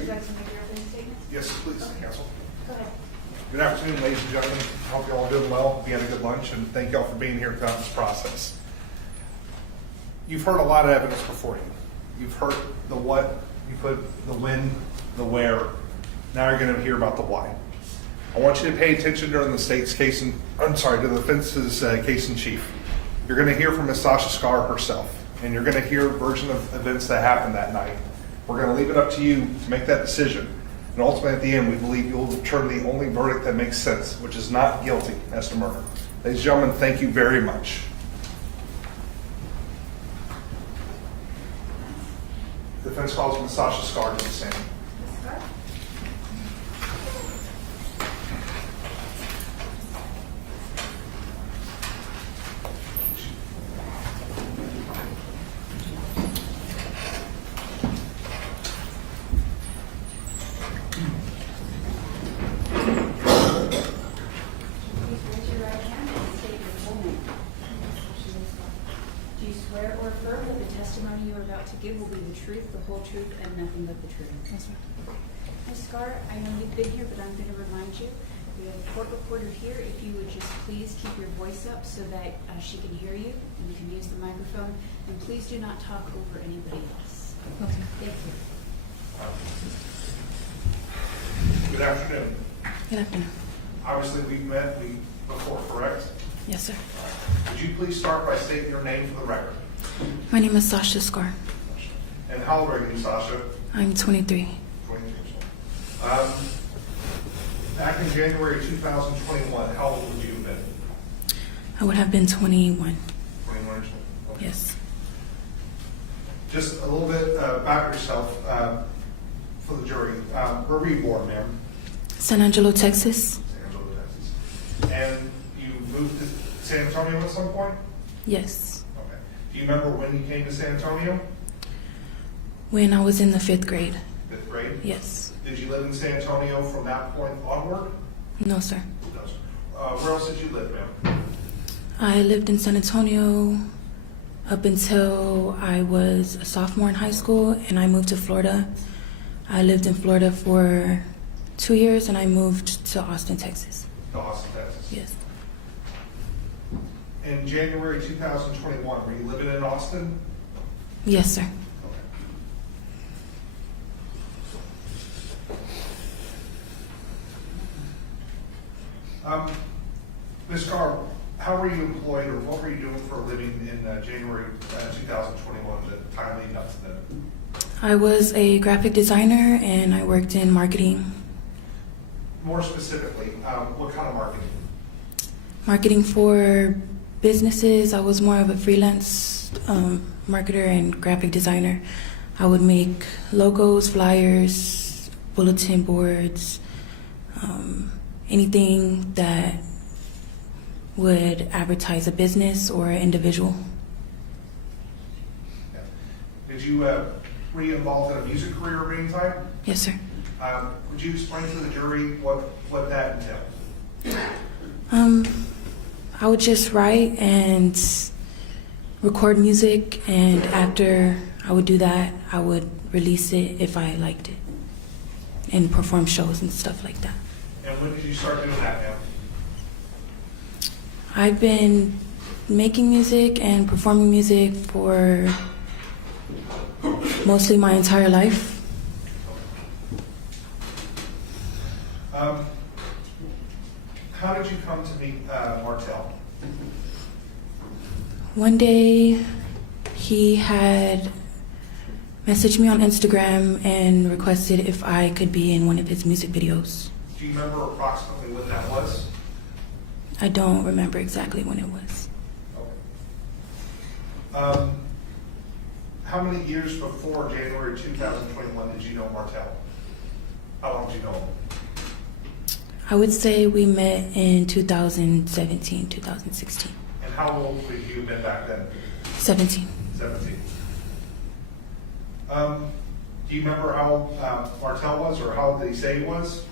Would you like to make your opening statement? Yes, please, counsel. Go ahead. Good afternoon, ladies and gentlemen. I hope you all are doing well. Hope you had a good lunch, and thank you all for being here throughout this process. You've heard a lot of evidence before you. You've heard the what, you put the when, the where. Now you're going to hear about the why. I want you to pay attention during the state's case, to the defense's case in chief. You're going to hear from Ms. Sasha Skare herself, and you're going to hear a version of events that happened that night. We're going to leave it up to you to make that decision. And ultimately, at the end, we believe you'll return the only verdict that makes sense, which is not guilty as to murder. Ladies and gentlemen, thank you very much. The defense calls Ms. Sasha Skare to the stand. Ms. Scott? Please raise your right hand and state your full name. Do you swear or affirm that the testimony you are about to give will be the truth, the whole truth, and nothing but the truth? Yes, ma'am. Ms. Skare, I know you've been here, but I'm going to remind you, we have a court reporter here. If you would just please keep your voice up so that she can hear you, and you can use the microphone, and please do not talk over anybody else. Okay. Thank you. Good afternoon. Good afternoon. Obviously, we've met before, correct? Yes, sir. Would you please start by stating your name for the record? My name is Sasha Skare. And how old are you, Sasha? I'm 23. 23 years old. Back in January 2021, how old would you have been? I would have been 21. 21 years old. Okay. Yes. Just a little bit about yourself for the jury. Where were you born, ma'am? San Angelo, Texas? San Angelo, Texas. And you moved to San Antonio at some point? Yes. Okay. Do you remember when you came to San Antonio? When I was in the 5th grade? 5th grade? Yes. Did you live in San Antonio from that point onward? No, sir. No, sir. Where else did you live, ma'am? I lived in San Antonio up until I was a sophomore in high school, and I moved to Florida. I lived in Florida for 2 years, and I moved to Austin, Texas. To Austin, Texas. Yes. In January 2021, were you living in Austin? Yes, sir. Ms. Skare, how were you employed, or what were you doing for a living in January 2021, the time leading up to that? I was a graphic designer, and I worked in marketing. More specifically, what kind of marketing? Marketing for businesses. I was more of a freelance marketer and graphic designer. I would make logos, flyers, bulletin boards, anything that would advertise a business or an individual. Yeah. Did you, were you involved in a music career of any type? Yes, sir. Would you explain to the jury what that entails? I would just write and record music, and after I would do that, I would release it if I liked it, and perform shows and stuff like that. And when did you start doing that, ma'am? I've been making music and performing music for mostly my entire life. How did you come to meet Martell? One day, he had messaged me on Instagram and requested if I could be in one of his music videos. Do you remember approximately when that was? I don't remember exactly when it was. Okay. How many years before January 2021 did you know Martell? How long did you know him? I would say we met in 2017, 2016. And how old would you have been back then? 17. 17. Do you remember how old Martell was, or how old did he say he was?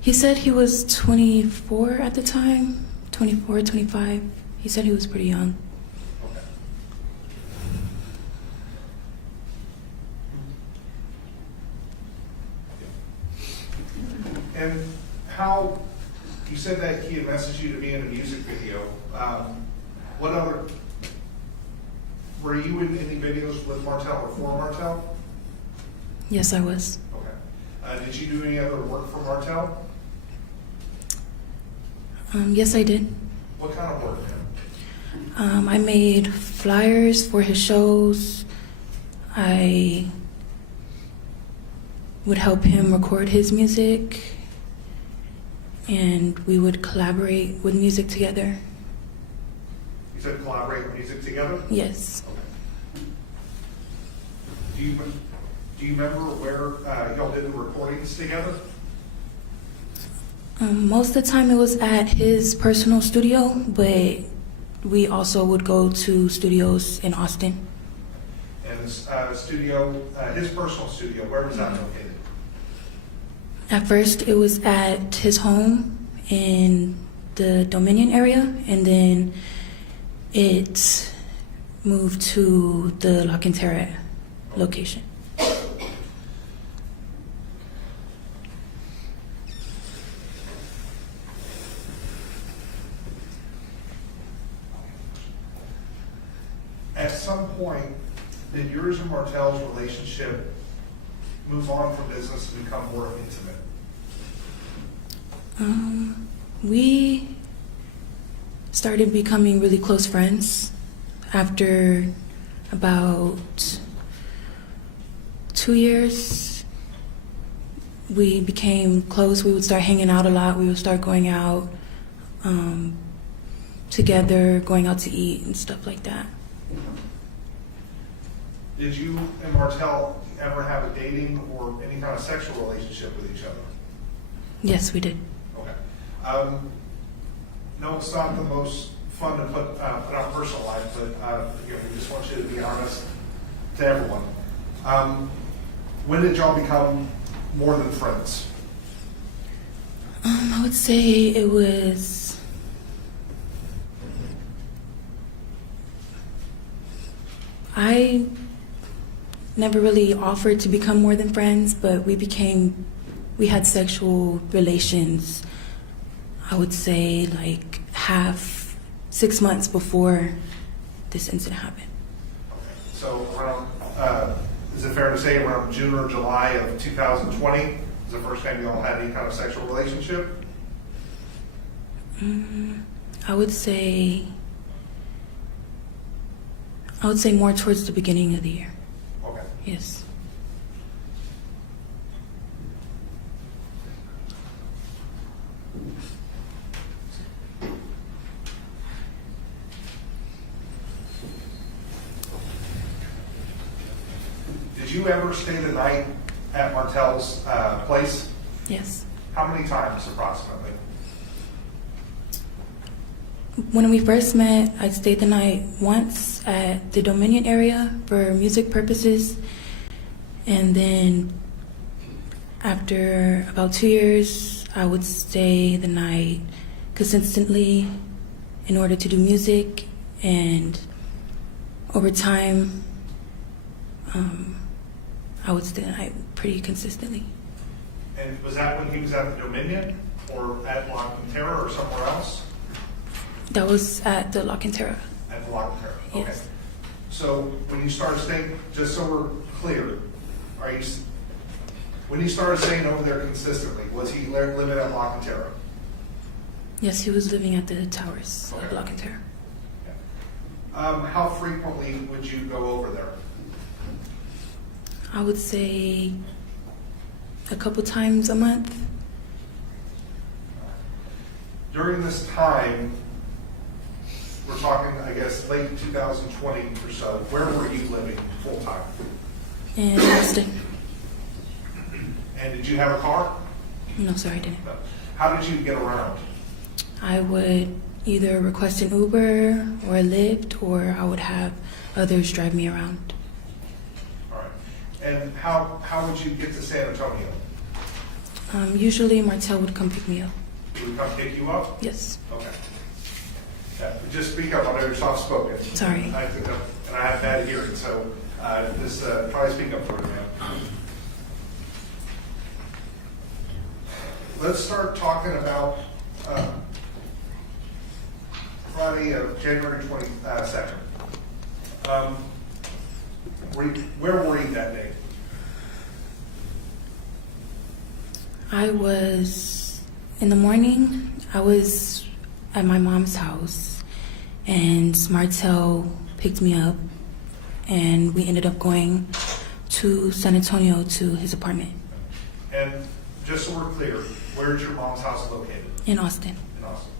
He said he was 24 at the time, 24, 25. He said he was pretty young. Okay. And how, you said that he had messaged you to be in a music video. What other, were you in any videos with Martell or for Martell? Yes, I was. Okay. Did you do any other work for Martell? Yes, I did. What kind of work? I made flyers for his shows. I would help him record his music, and we would collaborate with music together. You said collaborate with music together? Yes. Okay. Do you remember where y'all did the recordings together? Most of the time it was at his personal studio, but we also would go to studios in Austin. And the studio, his personal studio, where was that located? At first it was at his home in the Dominion area, and then it moved to the La Cantera location. At some point, did yours and Martell's relationship move on from business and become more intimate? We started becoming really close friends after about 2 years. We became close. We would start hanging out a lot. We would start going out together, going out to eat and stuff like that. Did you and Martell ever have a dating or any kind of sexual relationship with each other? Yes, we did. Okay. No, it's not the most fun to put out personal life, but we just want you to be honest to everyone. When did y'all become more than friends? I would say it was I never really offered to become more than friends, but we had sexual relations, I would say like 6 months before this incident happened. So around, is it fair to say around June or July of 2020 is the first time y'all had any kind of sexual relationship? I would say more towards the beginning of the year. Okay. Yes. Did you ever stay the night at Martell's place? Yes. How many times approximately? When we first met, I stayed the night once at the Dominion area for music purposes. And then after about 2 years, I would stay the night consistently in order to do music. And over time, I would stay the night pretty consistently. And was that when he was at the Dominion or at La Cantera or somewhere else? That was at the La Cantera. At the La Cantera. Okay. Yes. So when you started staying, just so we're clear, when you started staying over there consistently, was he living at La Cantera? Yes, he was living at the towers of Okay. La Cantera. How frequently would you go over there? I would say a couple times a month. During this time, we're talking, I guess, late 2020 or so, where were you living full time? In Austin. And did you have a car? No, sorry, I didn't. No. How did you get around? I would either request an Uber or a Lyft, or I would have others drive me around. All right. And how would you get to San Antonio? Usually Martell would come pick me up. He would come pick you up? Yes. Okay. Yeah, just speak up. I know you're soft spoken. Sorry. And I have bad hearing, so just try to speak up for me, ma'am. let's start talking about Friday of January 22nd. Where were you that day? I was, in the morning, I was at my mom's house, and Martel picked me up, and we ended up going to San Antonio to his apartment. And just so we're clear, where's your mom's house located? In Austin. In Austin.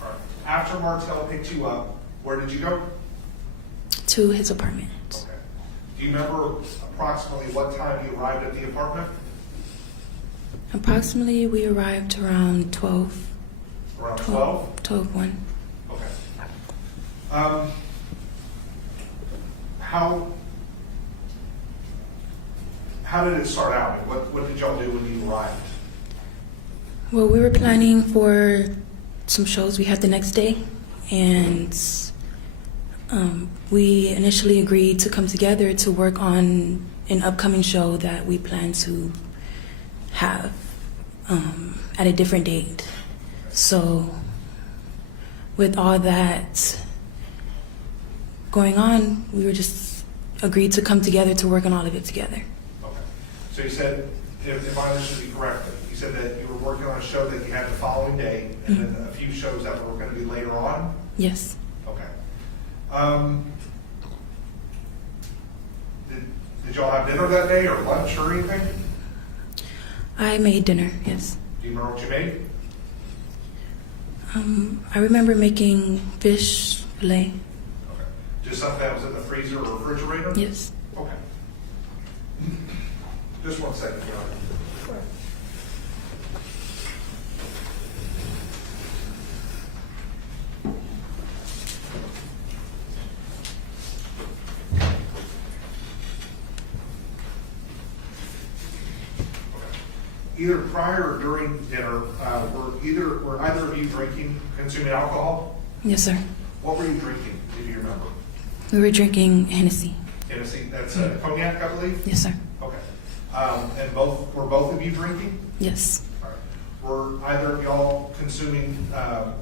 All right. After Martel picked you up, where did you go? To his apartment. Okay. Do you remember approximately what time you arrived at the apartment? Approximately, we arrived around 12. Around 12? 12:01. Okay. How did it start out? What did y'all do when you arrived? Well, we were planning for some shows we had the next day, and we initially agreed to come together to work on an upcoming show that we plan to have at a different date. So with all that going on, we were just agreed to come together to work on all of it together. Okay. So you said, if I understood you correctly, you said that you were working on a show that you had the following day, and then a few shows that were going to be later on? Yes. Okay. Did y'all have dinner that day or lunch or anything? I made dinner, yes. Do you remember what you made? I remember making fish fillet. Okay. Just something that was in the freezer or refrigerator? Yes. Okay. Just one second, John. Sure. Either prior or during dinner, were either of you consuming alcohol? Yes, sir. What were you drinking, if you remember? We were drinking Hennessy. Hennessy, that's cognac, I believe? Yes, sir. Okay. And were both of you drinking? Yes. All right. Were either of y'all consuming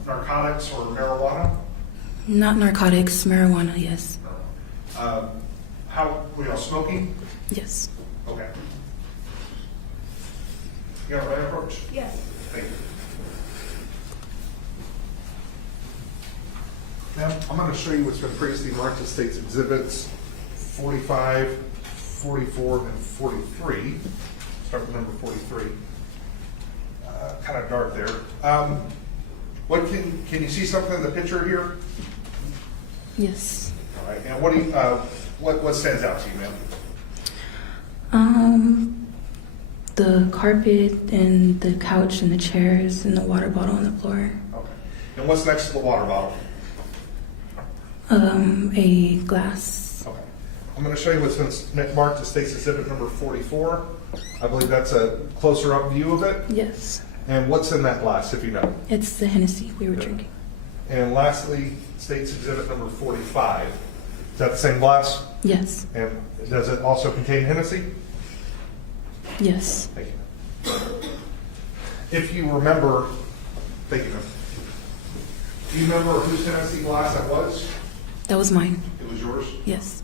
narcotics or marijuana? Not narcotics, marijuana, yes. How were y'all smoking? Yes. Okay. You got a right approach? Yes. Thank you. Now, I'm going to show you what's been previously marked as State's Exhibits 45, 44, and 43. Start with number 43. Kind of dark there. What can you see something in the picture here? Yes. All right. And what stands out to you, ma'am? The carpet and the couch and the chairs and the water bottle on the floor. Okay. And what's next to the water bottle? A glass. Okay. I'm going to show you what's been marked as State's Exhibit number 44. I believe that's a closer up view of it. Yes. And what's in that glass, if you know? It's the Hennessy we were drinking. And lastly, State's Exhibit number 45. Is that the same glass? Yes. And does it also contain Hennessy? Yes. Thank you. If you remember, thank you, ma'am. Do you remember whose Hennessy glass that was? That was mine. It was yours? Yes.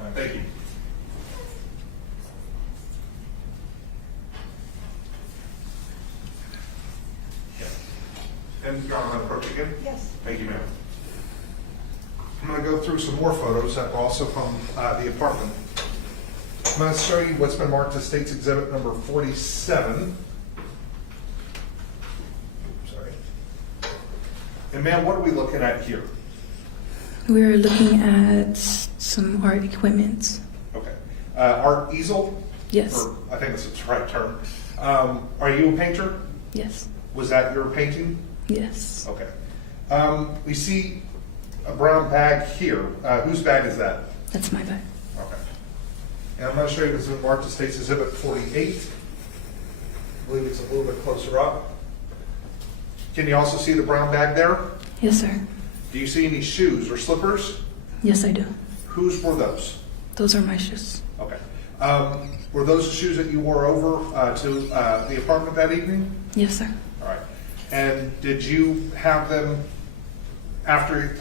All right, thank you. And you're on the approach again? Yes. Thank you, ma'am. I'm going to go through some more photos that are also from the apartment. I'm going to show you what's been marked as State's Exhibit number 47. Sorry. And ma'am, what are we looking at here? We were looking at some art equipment. Okay. Art easel? Yes. Or, I think that's the right term. Are you a painter? Yes. Was that your painting? Yes. Okay. We see a brown bag here. Whose bag is that? That's my bag. Okay. And I'm going to show you what's been marked as State's Exhibit 48. I believe it's a little bit closer up. Can you also see the brown bag there? Yes, sir. Do you see any shoes or slippers? Yes, I do. Whose were those? Those are my shoes. Okay. Were those the shoes that you wore over to the apartment that evening? Yes, sir. All right. And did you have them after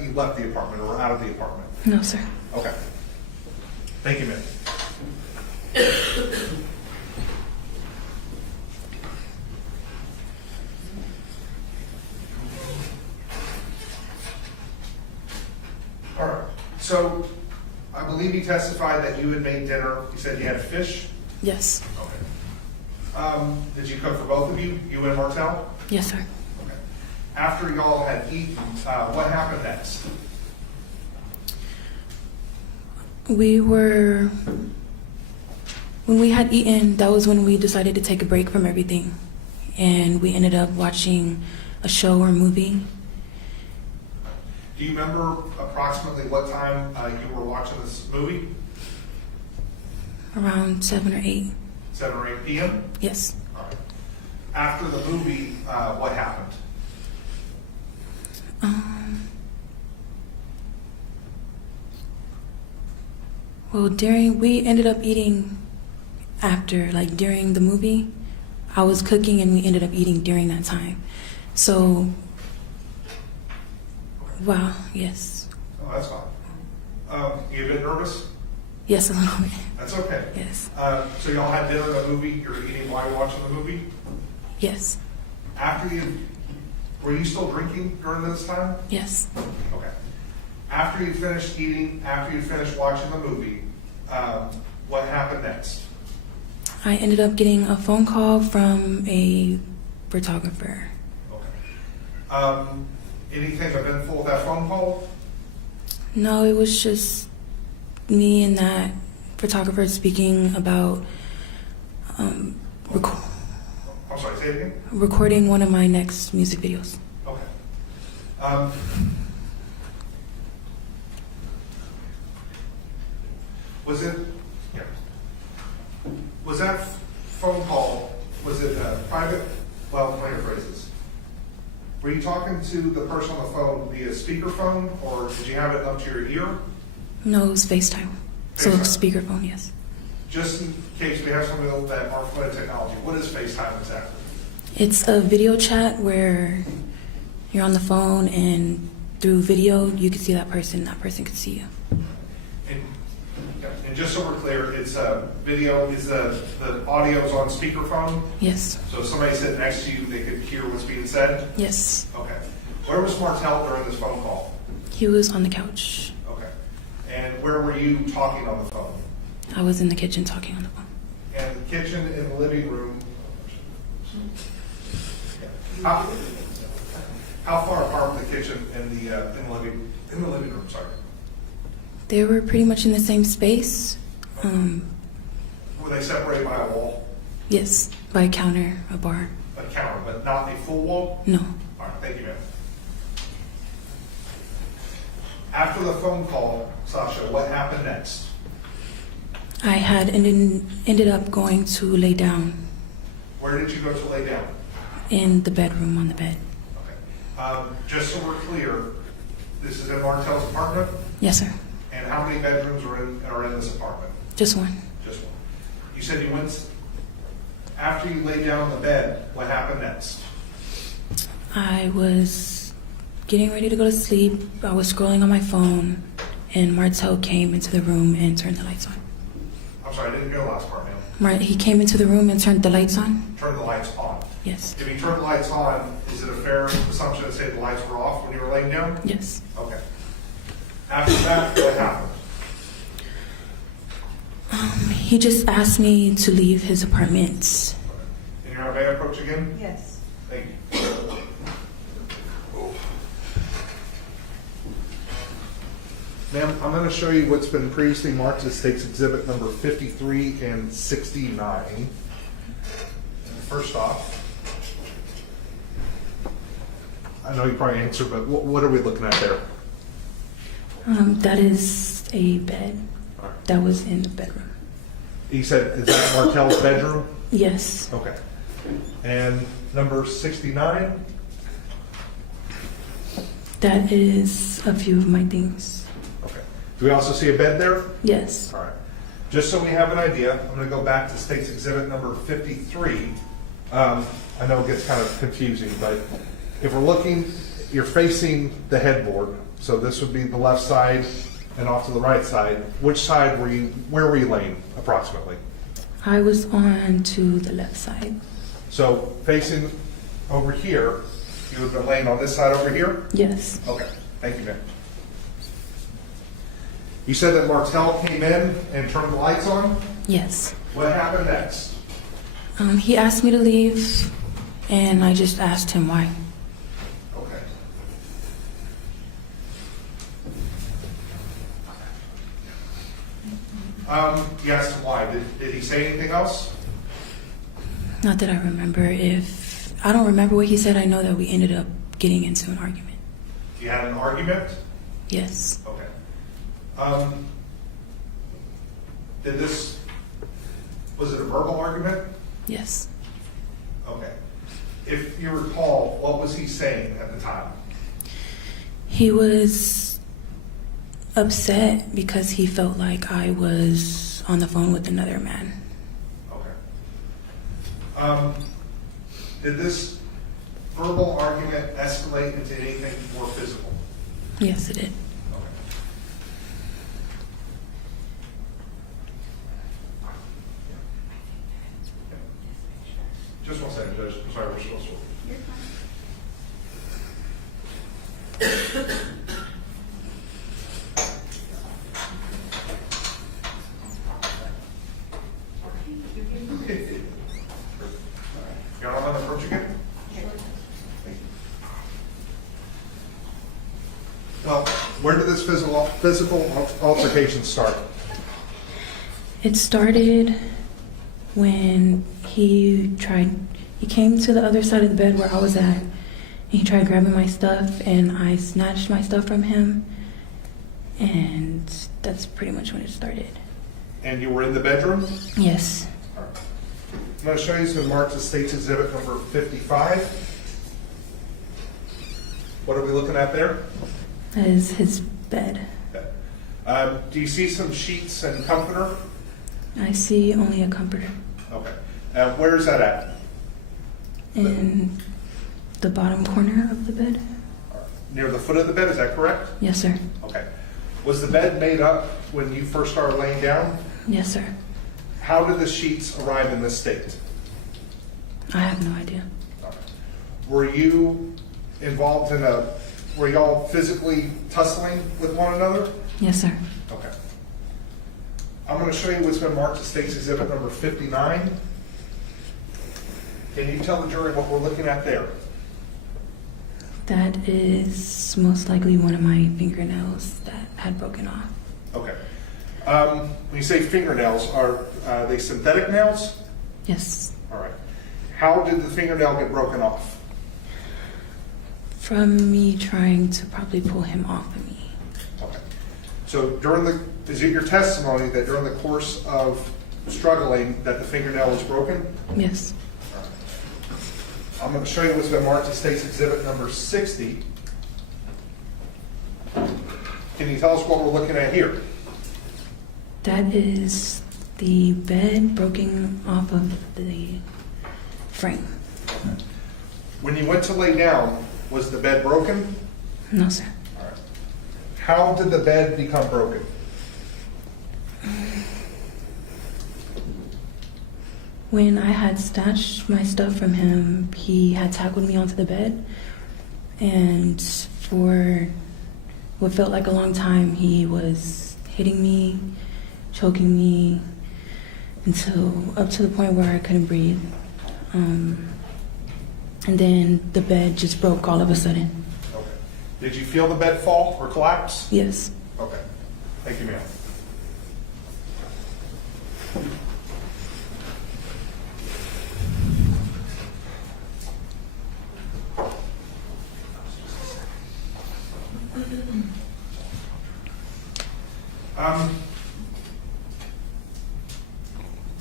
you left the apartment or out of the apartment? No, sir. Okay. Thank you, ma'am. All right. So I believe you testified that you had made dinner. You said you had fish. Yes. Okay. Did you cook for both of you, you and Martell? Yes, sir. Okay. After y'all had eaten, what happened next? When we had eaten, that was when we decided to take a break from everything. And we ended up watching a show or movie. Do you remember approximately what time you were watching this movie? Around 7 or 8. 7 or 8 p.m.? Yes. All right. After the movie, what happened? Well, we ended up eating after, like during the movie. I was cooking and we ended up eating during that time. So, wow, yes. Oh, that's fine. You a bit nervous? Yes, a little bit. That's okay. Yes. So y'all had dinner in the movie. You're eating while you're watching the movie. Yes. Were you still drinking during this time? Yes. Okay. After you finished eating, after you finished watching the movie, what happened next? I ended up getting a phone call from a photographer. Okay. Anything eventful with that phone call? No, it was just me and that photographer speaking about I'm sorry, say it again? recording one of my next music videos. Okay. Was that phone call, was it private? Well, let me rephrase this. Were you talking to the person on the phone via speakerphone, or did you have it up to your ear? No, it was FaceTime. So FaceTime. speakerphone, yes. Just in case we have somebody that aren't familiar with technology, what is FaceTime exactly? It's a video chat where you're on the phone and through video you can see that person can see you. And just so we're clear, it's a video, is the audio is on speakerphone? Yes. So if somebody sitting next to you, they could hear what's being said? Yes. Okay. Where was Martell during this phone call? He was on the couch. Okay. And where were you talking on the phone? I was in the kitchen talking on the phone. And the kitchen and the living room. How far apart were the kitchen and the living room? Sorry. They were pretty much in the same space. Were they separated by a wall? Yes, by a counter, a bar. A counter, but not a full wall? No. All right, thank you, ma'am. After the phone call, Sasha, what happened next? I had ended up going to lay down Where did you go to lay down? in the bedroom on the bed. Okay. Just so we're clear, this is in Martell's apartment? Yes, sir. And how many bedrooms are in this apartment? Just one. Just one. You said you went, after you lay down on the bed, what happened next? I was getting ready to go to sleep. I was scrolling on my phone, and Martel came into the room and turned the lights on. I'm sorry, I didn't hear the last part, ma'am. He came into the room and turned the lights on? Turn the lights on. Yes. If you turn the lights on, is it a fair assumption to say the lights were off when you were laying down? Yes. Okay. After that, what happened? He just asked me to leave his apartment. And you're on may I approach again? Yes. Thank you. Ma'am, I'm going to show you what's been previously marked as State's Exhibit number 53 and 69. First off, I know you probably answered, but what are we looking at there? That is a bed All right. that was in the bedroom. You said, is that Martell's bedroom? Yes. Okay. And number 69? That is a few of my things. Okay. Do we also see a bed there? Yes. All right. Just so we have an idea, I'm going to go back to State's Exhibit number 53. I know it gets kind of confusing, but if we're looking, you're facing the headboard, so this would be the left side and off to the right side. Which side were you, where were you laying approximately? I was on to the left side. So facing over here, you would have been laying on this side over here? Yes. Okay, thank you, ma'am. You said that Martell came in and turned the lights on? Yes. What happened next? He asked me to leave, and I just asked him why. Okay. You asked him why. Did he say anything else? Not that I remember. If I don't remember what he said, I know that we ended up getting into an argument. You had an argument? Yes. Okay. Was it a verbal argument? Yes. Okay. If you recall, what was he saying at the time? He was upset because he felt like I was on the phone with another man. Okay. Did this verbal argument escalate into anything more physical? Yes, it did. Okay. Just one second, Judge. I'm sorry, we're supposed to. You're fine. You want to approach again? Well, where did this physical altercation start? It started when he came to the other side of the bed where I was at, and he tried grabbing my stuff, and I snatched my stuff from him, and that's pretty much when it started. And you were in the bedroom? Yes. All right. I'm going to show you some marks of State's Exhibit number 55. What are we looking at there? That is his bed. Okay. Do you see some sheets and comforter? I see only a comforter. Okay. Where is that at? In the bottom corner of the bed? Near the foot of the bed, is that correct? Yes, sir. Okay. Was the bed made up when you first started laying down? Yes, sir. How did the sheets arrive in this state? I have no idea. All right. Were you involved in were y'all physically tussling with one another? Yes, sir. Okay. I'm going to show you what's been marked as State's Exhibit number 59. Can you tell the jury what we're looking at there? That is most likely one of my fingernails that had broken off. Okay. When you say fingernails, are they synthetic nails? Yes. All right. How did the fingernail get broken off? From me trying to probably pull him off of me. Okay. So is it your testimony that during the course of struggling that the fingernail was broken? Yes. All right. I'm going to show you what's been marked as State's Exhibit number 60. Can you tell us what we're looking at here? That is the bed broken off of the frame. When you went to lay down, was the bed broken? No, sir. All right. How did the bed become broken? When I had snatched my stuff from him, he had tackled me onto the bed, and for what felt like a long time, he was hitting me, choking me, until up to the point where I couldn't breathe. And then the bed just broke all of a sudden. Okay. Did you feel the bed fall or collapse? Yes. Okay. Thank you, ma'am.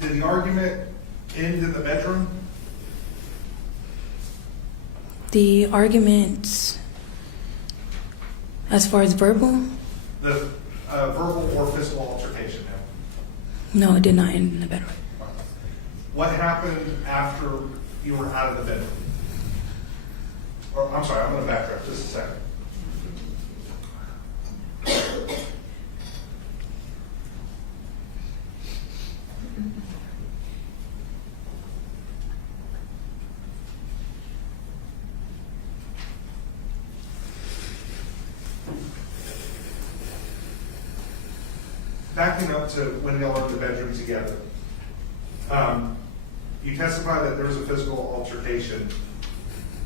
Did the argument end in the bedroom? The argument, as far as verbal, The verbal or physical altercation, ma'am? No, it did not end in the bedroom. What happened after you were out of the bedroom? Or, I'm sorry, I'm going to backtrack just a second. Backing up to when y'all were in the bedroom together, you testified that there was a physical altercation.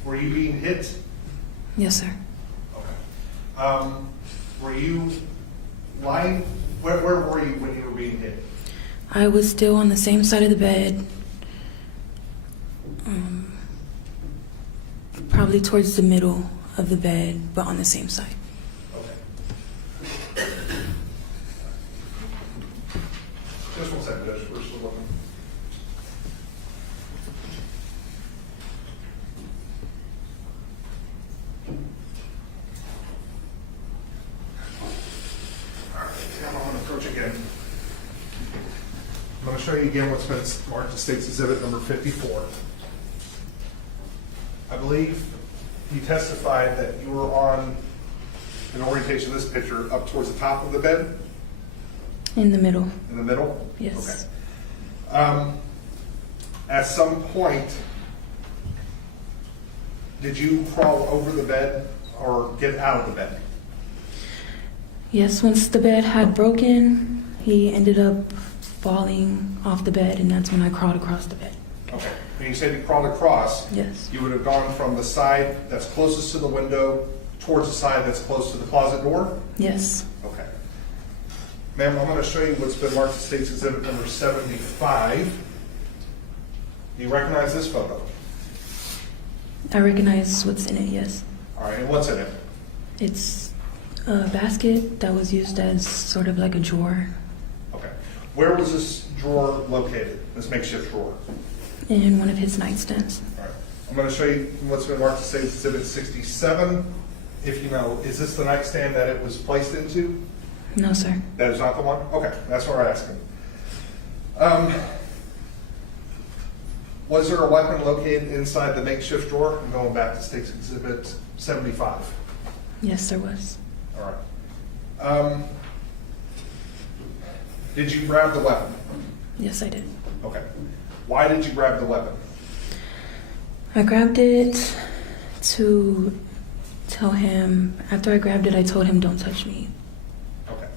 Were you being hit? Yes, sir. Okay. Were you lying? Where were you when you were being hit? I was still on the same side of the bed, probably towards the middle of the bed, but on the same side. Okay. Just 1 second, Judge. We're still looking. All right, now I'm going to approach again. I'm going to show you again what's been marked as State's Exhibit number 54. I believe you testified that you were on an orientation of this picture up towards the top of the bed. In the middle. In the middle? Yes. Okay. At some point, did you crawl over the bed or get out of the bed? Yes, once the bed had broken, he ended up falling off the bed, and that's when I crawled across the bed. Okay. When you said you crawled across, Yes. you would have gone from the side that's closest to the window towards the side that's close to the closet door? Yes. Okay. Ma'am, I'm going to show you what's been marked as State's Exhibit number 75. Do you recognize this photo? I recognize what's in it, yes. All right, and what's in it? It's a basket that was used as sort of like a drawer Okay. Where was this drawer located, this makeshift drawer? in one of his nightstands. All right. I'm going to show you what's been marked as State's Exhibit 67. If you know, is this the nightstand that it was placed into? No, sir. That is not the one? Okay, that's what we're asking. Was there a weapon located inside the makeshift drawer? I'm going back to State's Exhibit 75. Yes, there was. All right. Did you grab the weapon? Yes, I did. Okay. Why did you grab the weapon? I grabbed it to tell him, after I grabbed it, I told him, don't touch me. Okay.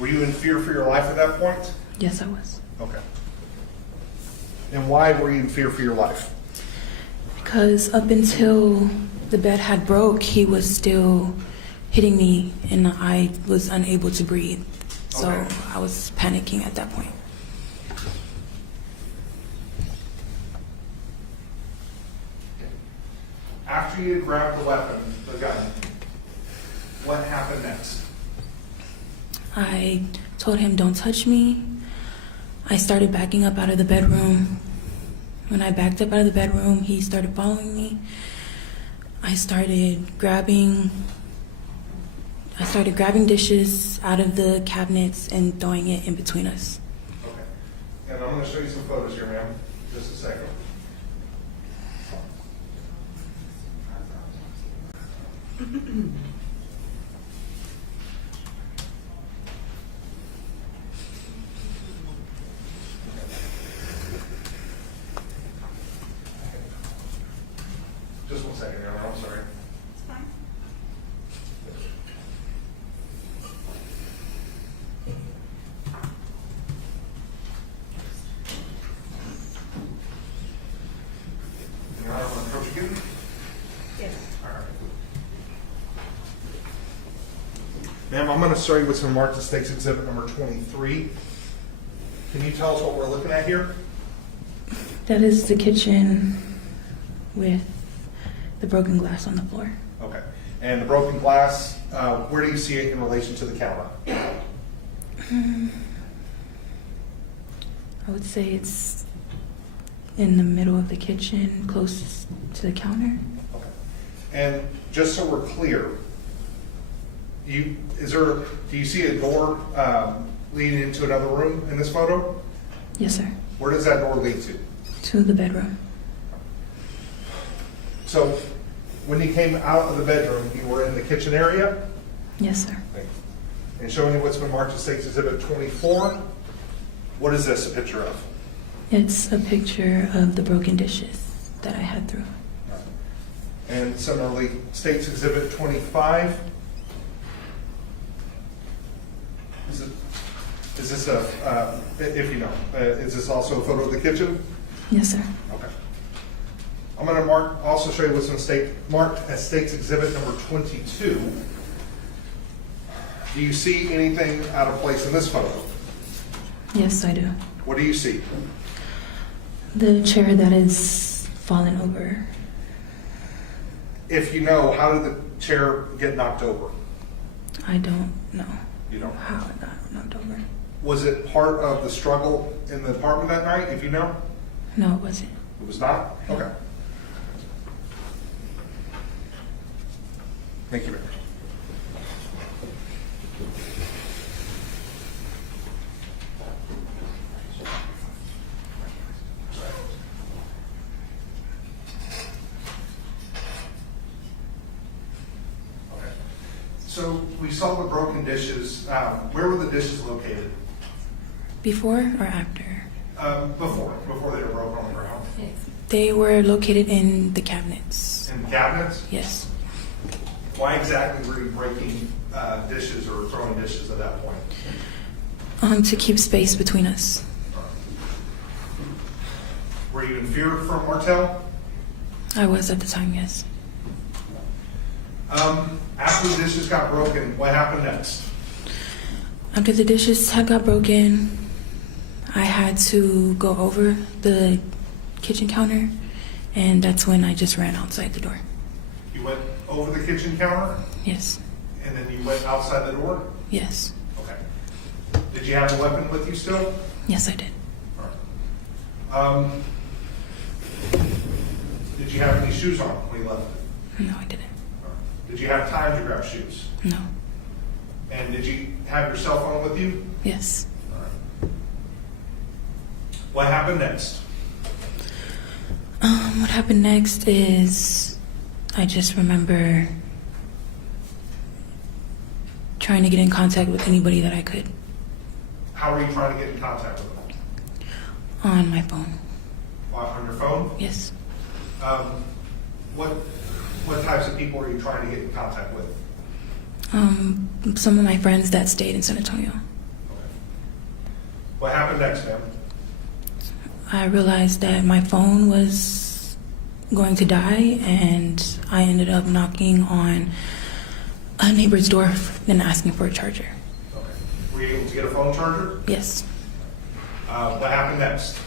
Were you in fear for your life at that point? Yes, I was. Okay. And why were you in fear for your life? Because up until the bed had broke, he was still hitting me, and I was unable to breathe. So Okay. I was panicking at that point. After you had grabbed the weapon, the gun, what happened next? I told him, don't touch me. I started backing up out of the bedroom. When I backed up out of the bedroom, he started following me. I started grabbing dishes out of the cabinets and throwing it in between us. Okay. And I'm going to show you some photos here, ma'am. Just a second. Just 1 second, Your Honor. I'm sorry. It's fine. Your Honor, I'm going to approach again. Yes. All right. Ma'am, I'm going to show you what's been marked as State's Exhibit number 23. Can you tell us what we're looking at here? That is the kitchen with the broken glass on the floor. Okay. And the broken glass, where do you see it in relation to the counter? I would say it's in the middle of the kitchen, close to the counter. Okay. And just so we're clear, do you see a door leading into another room in this photo? Yes, sir. Where does that door lead to? To the bedroom. So when you came out of the bedroom, you were in the kitchen area? Yes, sir. And showing you what's been marked as State's Exhibit 24. What is this a picture of? It's a picture of the broken dishes that I had through. And similarly, State's Exhibit 25. Is this a, if you know, is this also a photo of the kitchen? Yes, sir. Okay. I'm going to also show you what's in marked as State's Exhibit number 22. Do you see anything out of place in this photo? Yes, I do. What do you see? The chair that is fallen over. If you know, how did the chair get knocked over? I don't know You don't. how it got knocked over. Was it part of the struggle in the apartment that night, if you know? No, it wasn't. It was not? Okay. Thank you, Mayor. Okay. So we saw the broken dishes. Where were the dishes located? Before or after? Before they were broken on the ground. They were located in the cabinets. In cabinets? Yes. Why exactly were you breaking dishes or throwing dishes at that point? To keep space between us. Were you in fear from Martell? I was at the time, yes. After the dishes got broken, what happened next? After the dishes had got broken, I had to go over the kitchen counter, and that's when I just ran outside the door. You went over the kitchen counter, Yes. and then you went outside the door? Yes. Okay. Did you have a weapon with you still? Yes, I did. All right. Did you have any shoes on when you left it? No, I didn't. All right. Did you have time to grab shoes? No. And did you have your cell phone with you? Yes. All right. What happened next? What happened next is I just remember trying to get in contact with anybody that I could How were you trying to get in contact with them? on my phone. On your phone? Yes. What types of people are you trying to get in contact with? Some of my friends that stayed in San Antonio. What happened next, ma'am? I realized that my phone was going to die, and I ended up knocking on a neighbor's door and asking for a charger. Okay. Were you able to get a phone charger? Yes. What happened next?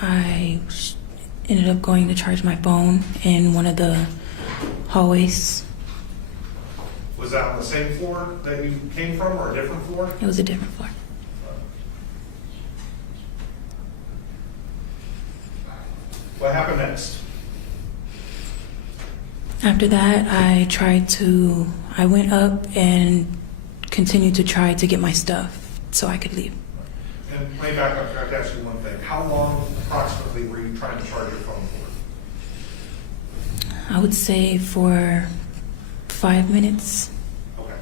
I ended up going to charge my phone in one of the hallways. Was that on the same floor that you came from or a different floor? It was a different floor. What happened next? After that, I went up and continued to try to get my stuff so I could leave. And way back up, I have to ask you one thing. How long approximately were you trying to charge your phone for? I would say for 5 minutes. Okay.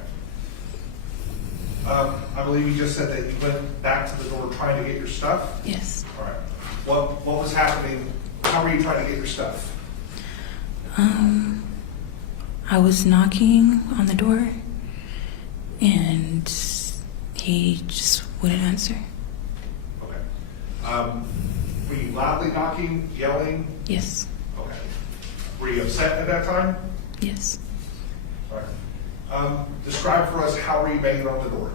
I believe you just said that you went back to the door trying to get your stuff? Yes. All right. What was happening? How were you trying to get your stuff? I was knocking on the door, and he just wouldn't answer. Okay. Were you loudly knocking, yelling? Yes. Okay. Were you upset at that time? Yes. All right. Describe for us how were you banging on the door?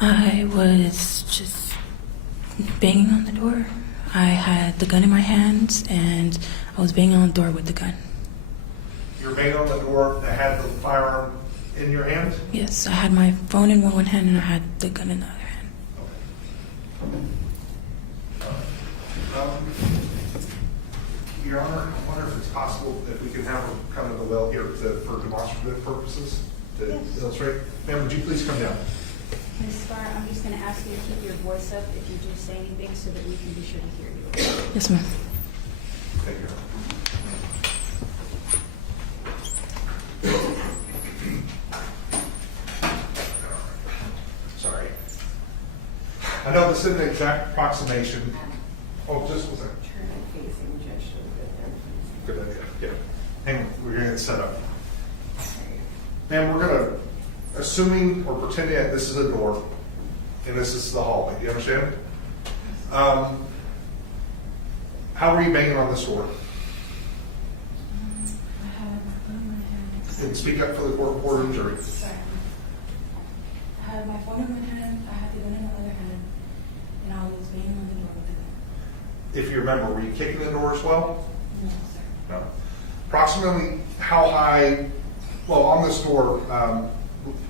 I was just banging on the door. I had the gun in my hands, and I was banging on the door with the gun. You were banging on the door that had the firearm in your hand? Yes, I had my phone in one hand, and I had the gun in the other hand. Okay. Your Honor, I wonder if it's possible that we can have her come to the well here for demonstrative purposes. to illustrate. Ma'am, would you please come down? Ms. Skare, I'm just going to ask you to keep your voice up if you do say anything so that we can be sure to hear you. Yes, ma'am. Thank you. Sorry. I know this isn't an exact approximation. Oh, just was a Turn it facing Judge Shilton. good idea. Yeah. Hang on, we're gonna get set up. Ma'am, we're gonna, assuming or pretending that this is a door and this is the hallway. You understand? How are you banging on this door? I had my phone in my hand. And speak up for the court reporter and jury. Sorry. I had my phone in my hand, I had the gun in my other hand, and I was banging on the door with the gun. If you remember, were you kicking the door as well? No, sir. No. Approximately how high, well, on this door,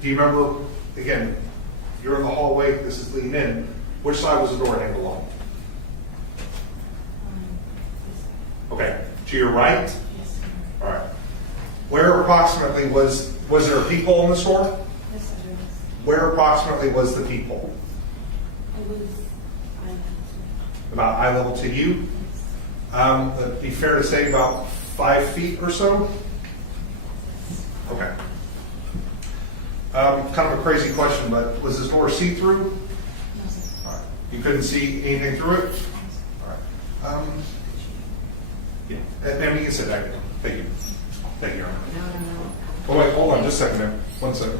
do you remember, again, you're in the hallway, this is leading in, which side was the door angled on? This side. Okay, to your right? Yes, sir. All right. Where approximately was there a peephole in this door? Yes, sir. Yes. Where approximately was the peephole? It was, I About eye level to you? It'd be fair to say about 5 feet or so? Okay. Kind of a crazy question, but was this door see-through? No, sir. All right. You couldn't see anything through it? All right. Yeah. Ma'am, you can sit back down. Thank you. Thank you, Your Honor. No. Oh, wait, hold on just a second, ma'am. 1 second.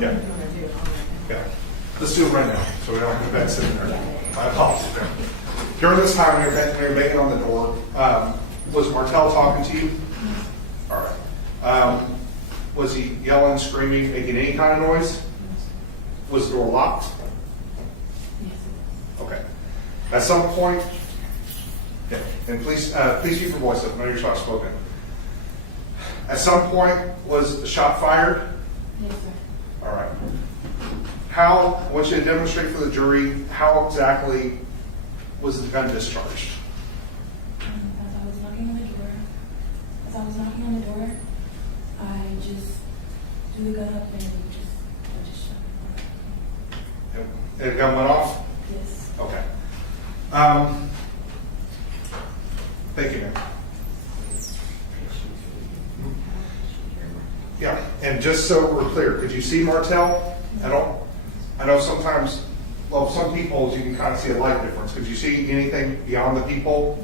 Yeah. Yeah. Let's do it right now, so we don't have that sitting there. I apologize, ma'am. During this time, when you're banging on the door, was Martell talking to you? All right. Was he yelling, screaming, making any kind of noise? Was the door locked? Yes, it Okay. At some point, yeah, and please keep your voice up. I know you're soft spoken. At some point, was the shot fired? was. Yes, sir. All right. How? I want you to demonstrate for the jury how exactly was the gun discharged? As I was knocking on the door, I just threw the gun up and I just shot it. And the gun went off? Yes. Okay. Thank you, ma'am. Yeah, and just so we're clear, could you see Martell at all? I know sometimes, well, some people, you can kind of see a light difference. Could you see anything beyond the peephole?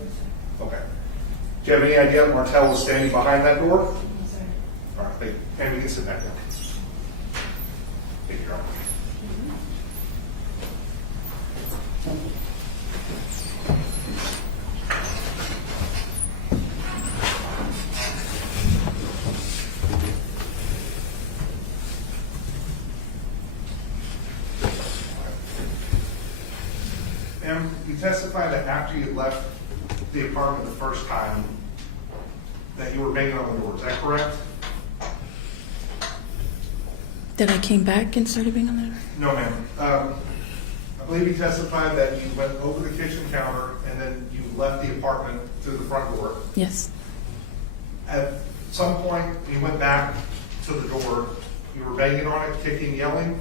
Okay. Do you have any idea if Martell was standing behind that door? No, sir. All right, thank you. And we can sit back down. Thank you, Your Honor. Ma'am, you testified that after you left the apartment the first time, that you were banging on the door. Is that correct? That I came back and started banging on the door? No, ma'am. I believe you testified that you went over the kitchen counter and then you left the apartment through the front door. Yes. At some point, you went back to the door. You were banging on it, kicking, yelling.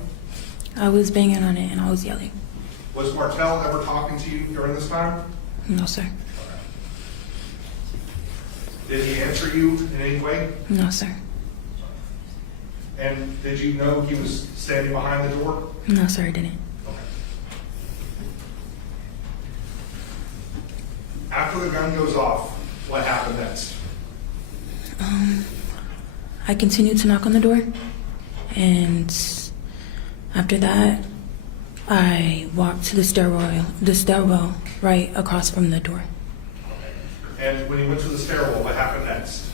I was banging on it and I was yelling. Was Martell ever talking to you during this time? No, sir. Did he answer you in any way? No, sir. And did you know he was standing behind the door? No, sir, I didn't. Okay. After the gun goes off, what happened next? I continued to knock on the door, and after that, I walked to the stairwell right across from the door. And when you went to the stairwell, what happened next?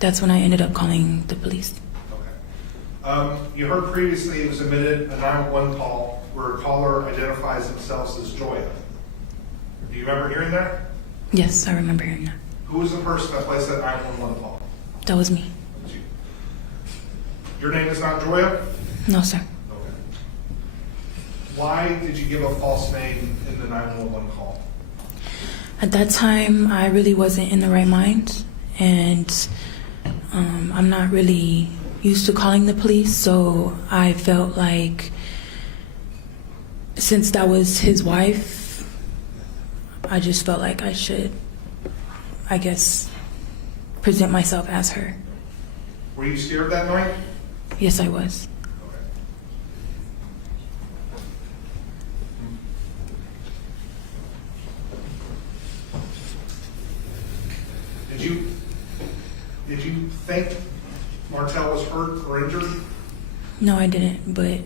That's when I ended up calling the police. Okay. You heard previously it was admitted a 911 call where a caller identifies themselves as Joya. Do you remember hearing that? Yes, I remember hearing that. Who was the person that placed that 911 call? That was me. That was you. Your name is not Joya? No, sir. Okay. Why did you give a false name in the 911 call? At that time, I really wasn't in the right mind, and I'm not really used to calling the police, so I felt like since that was his wife, I just felt like I should, I guess, present myself as her. Were you scared that night? Yes, I was. Did you think Martell was hurt or injured? No, I didn't, but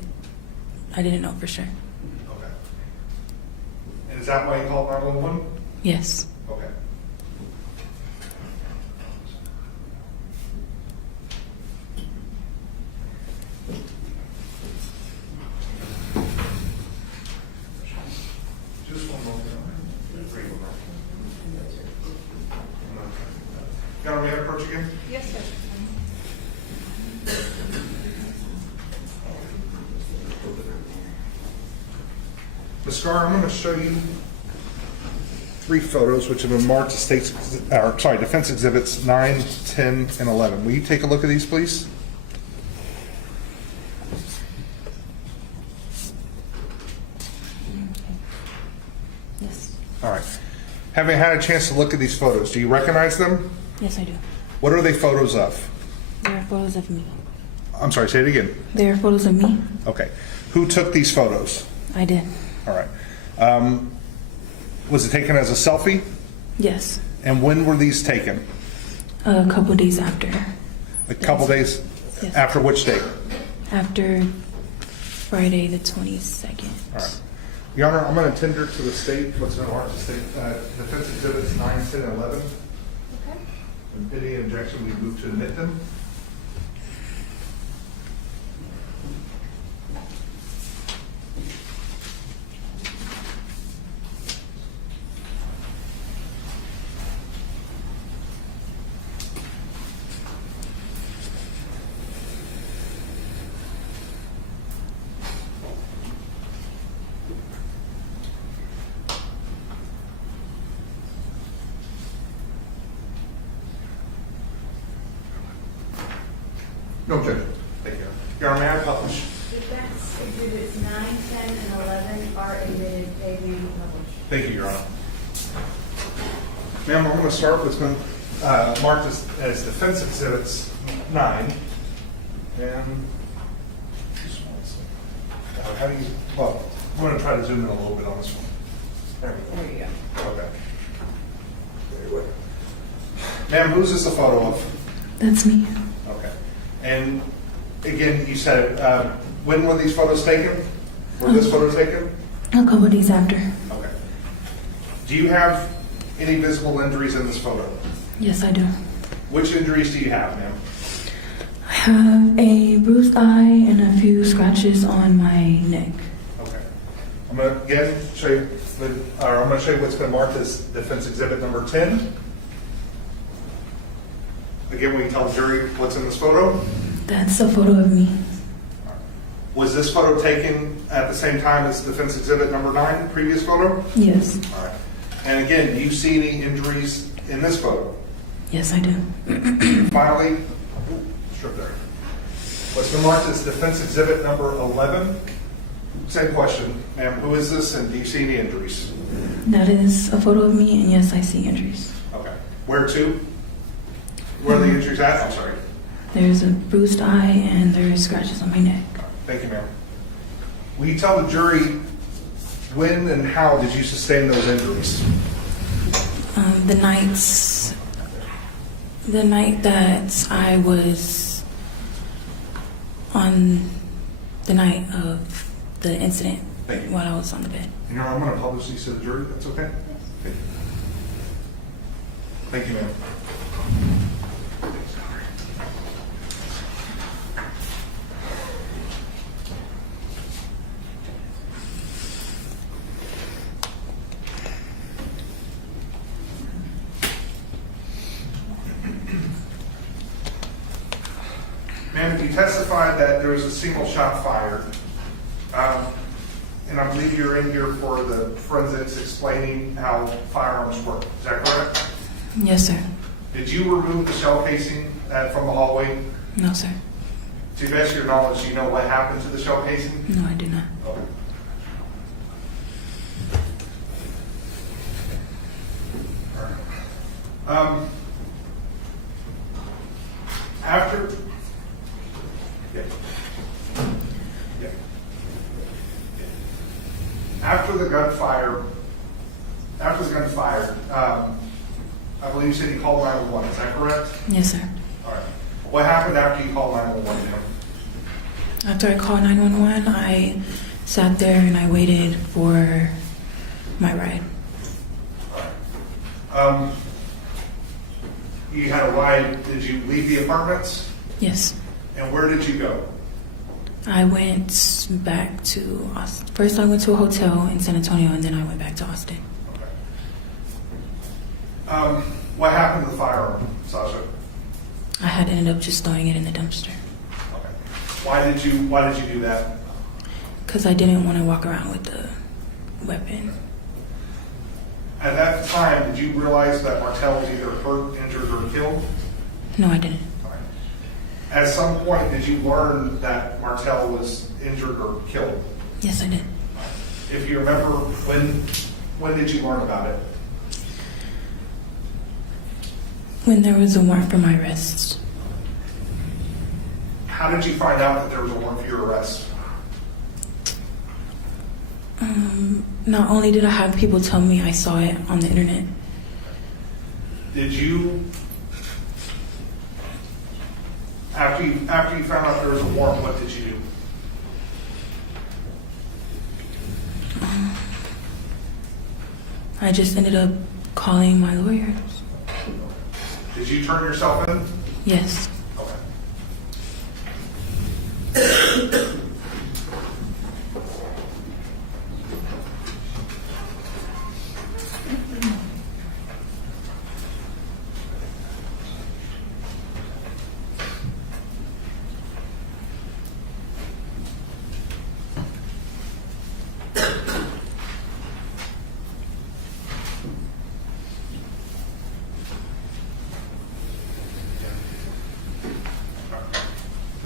I didn't know for sure. Okay. And is that why you called 911? Yes. Okay. Just one moment. Got me approach again? Yes, sir. Ms. Skare, I'm going to show you 3 photos which have been marked as defense exhibits 9, 10, and 11. Will you take a look at these, please? Yes. All right. Having had a chance to look at these photos, do you recognize them? Yes, I do. What are they photos of? They are photos of me. I'm sorry, say it again. They are photos of me. Okay. Who took these photos? I did. All right. Was it taken as a selfie? Yes. And when were these taken? A couple days after. A couple days? Yes. After which date? After Friday the 22nd. All right. Your Honor, I'm going to tender to the state what's been marked as state defense exhibits 9, 10, and 11. Okay. And pending objection, we move to admit them. No objection. Thank you. Your Honor, may I publish? Defense exhibits 9, 10, and 11 are admitted. They may be published. Thank you, Your Honor. Ma'am, I'm going to start with what's been marked as defense exhibits 9. And just one second. How do you, well, I'm going to try to zoom in a little bit on this one. There we There you go. go. Okay. Very well. Ma'am, who's this a photo of? That's me. Okay. And again, you said, when were these photos taken? Were this photo taken? A couple days after. Okay. Do you have any visible injuries in this photo? Yes, I do. Which injuries do you have, ma'am? I have a bruised eye and a few scratches on my neck. Okay. I'm going to again show you, I'm going to show you what's been marked as defense exhibit number 10. Again, will you tell the jury what's in this photo? That's a photo of me. Was this photo taken at the same time as defense exhibit number 9, previous photo? Yes. All right. And again, do you see any injuries in this photo? Yes, I do. Finally, strip there. What's been marked as defense exhibit number 11? Same question, ma'am. Who is this, and do you see any injuries? That is a photo of me, and yes, I see injuries. Okay. Where to? Where are the injuries at? I'm sorry. There's a bruised eye and there's scratches on my neck. Thank you, ma'am. Will you tell the jury when and how did you sustain those injuries? The night that I was on the night of the incident Thank you. while I was on the bed. You know, I'm going to publish these to the jury. That's okay? Thank you. Thank you, ma'am. Ma'am, you testified that there was a single shot fired. and I believe you're in here for the forensics explaining how firearms work. Is that correct? Yes, sir. Did you remove the shell casing from the hallway? No, sir. To the best of your knowledge, do you know what happened to the shell casing? No, I do not. Oh. After, yeah. Yeah. After the gun fired, I believe you said you called 911. Is that correct? Yes, sir. All right. What happened after you called 911? Ma'am? After I called 911, I sat there and I waited for my ride. You had a ride. Did you leave the apartments? Yes. And where did you go? I went back to Austin. First, I went to a hotel in San Antonio, and then I went back to Austin. Okay. What happened to the firearm, Sasha? I had ended up just throwing it in the dumpster Okay. Why did you do that? because I didn't want to walk around with the weapon. At that time, did you realize that Martell was either hurt, injured, or killed? No, I didn't. At some point, did you learn that Martell was injured or killed? Yes, I did. If you remember, when did you learn about it? When there was a warrant for my arrest. How did you find out that there was a warrant for your arrest? Not only did I have people tell me, I saw it on the internet. Did you, after you found out there was a warrant, what did you do? I just ended up calling my lawyers. Did you turn yourself in? Yes. Okay.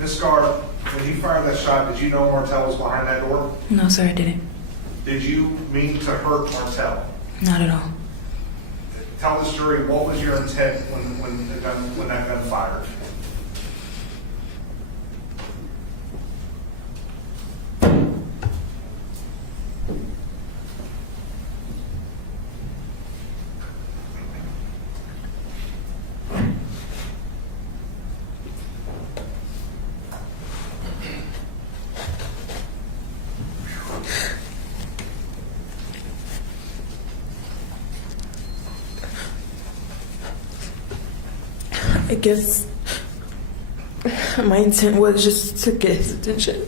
Ms. Skare, when you fired that shot, did you know Martell was behind that door? No, sir, I didn't. Did you mean to hurt Martell? Not at all. Tell this jury, what was your intent when that gun fired? I guess my intent was just to get his attention.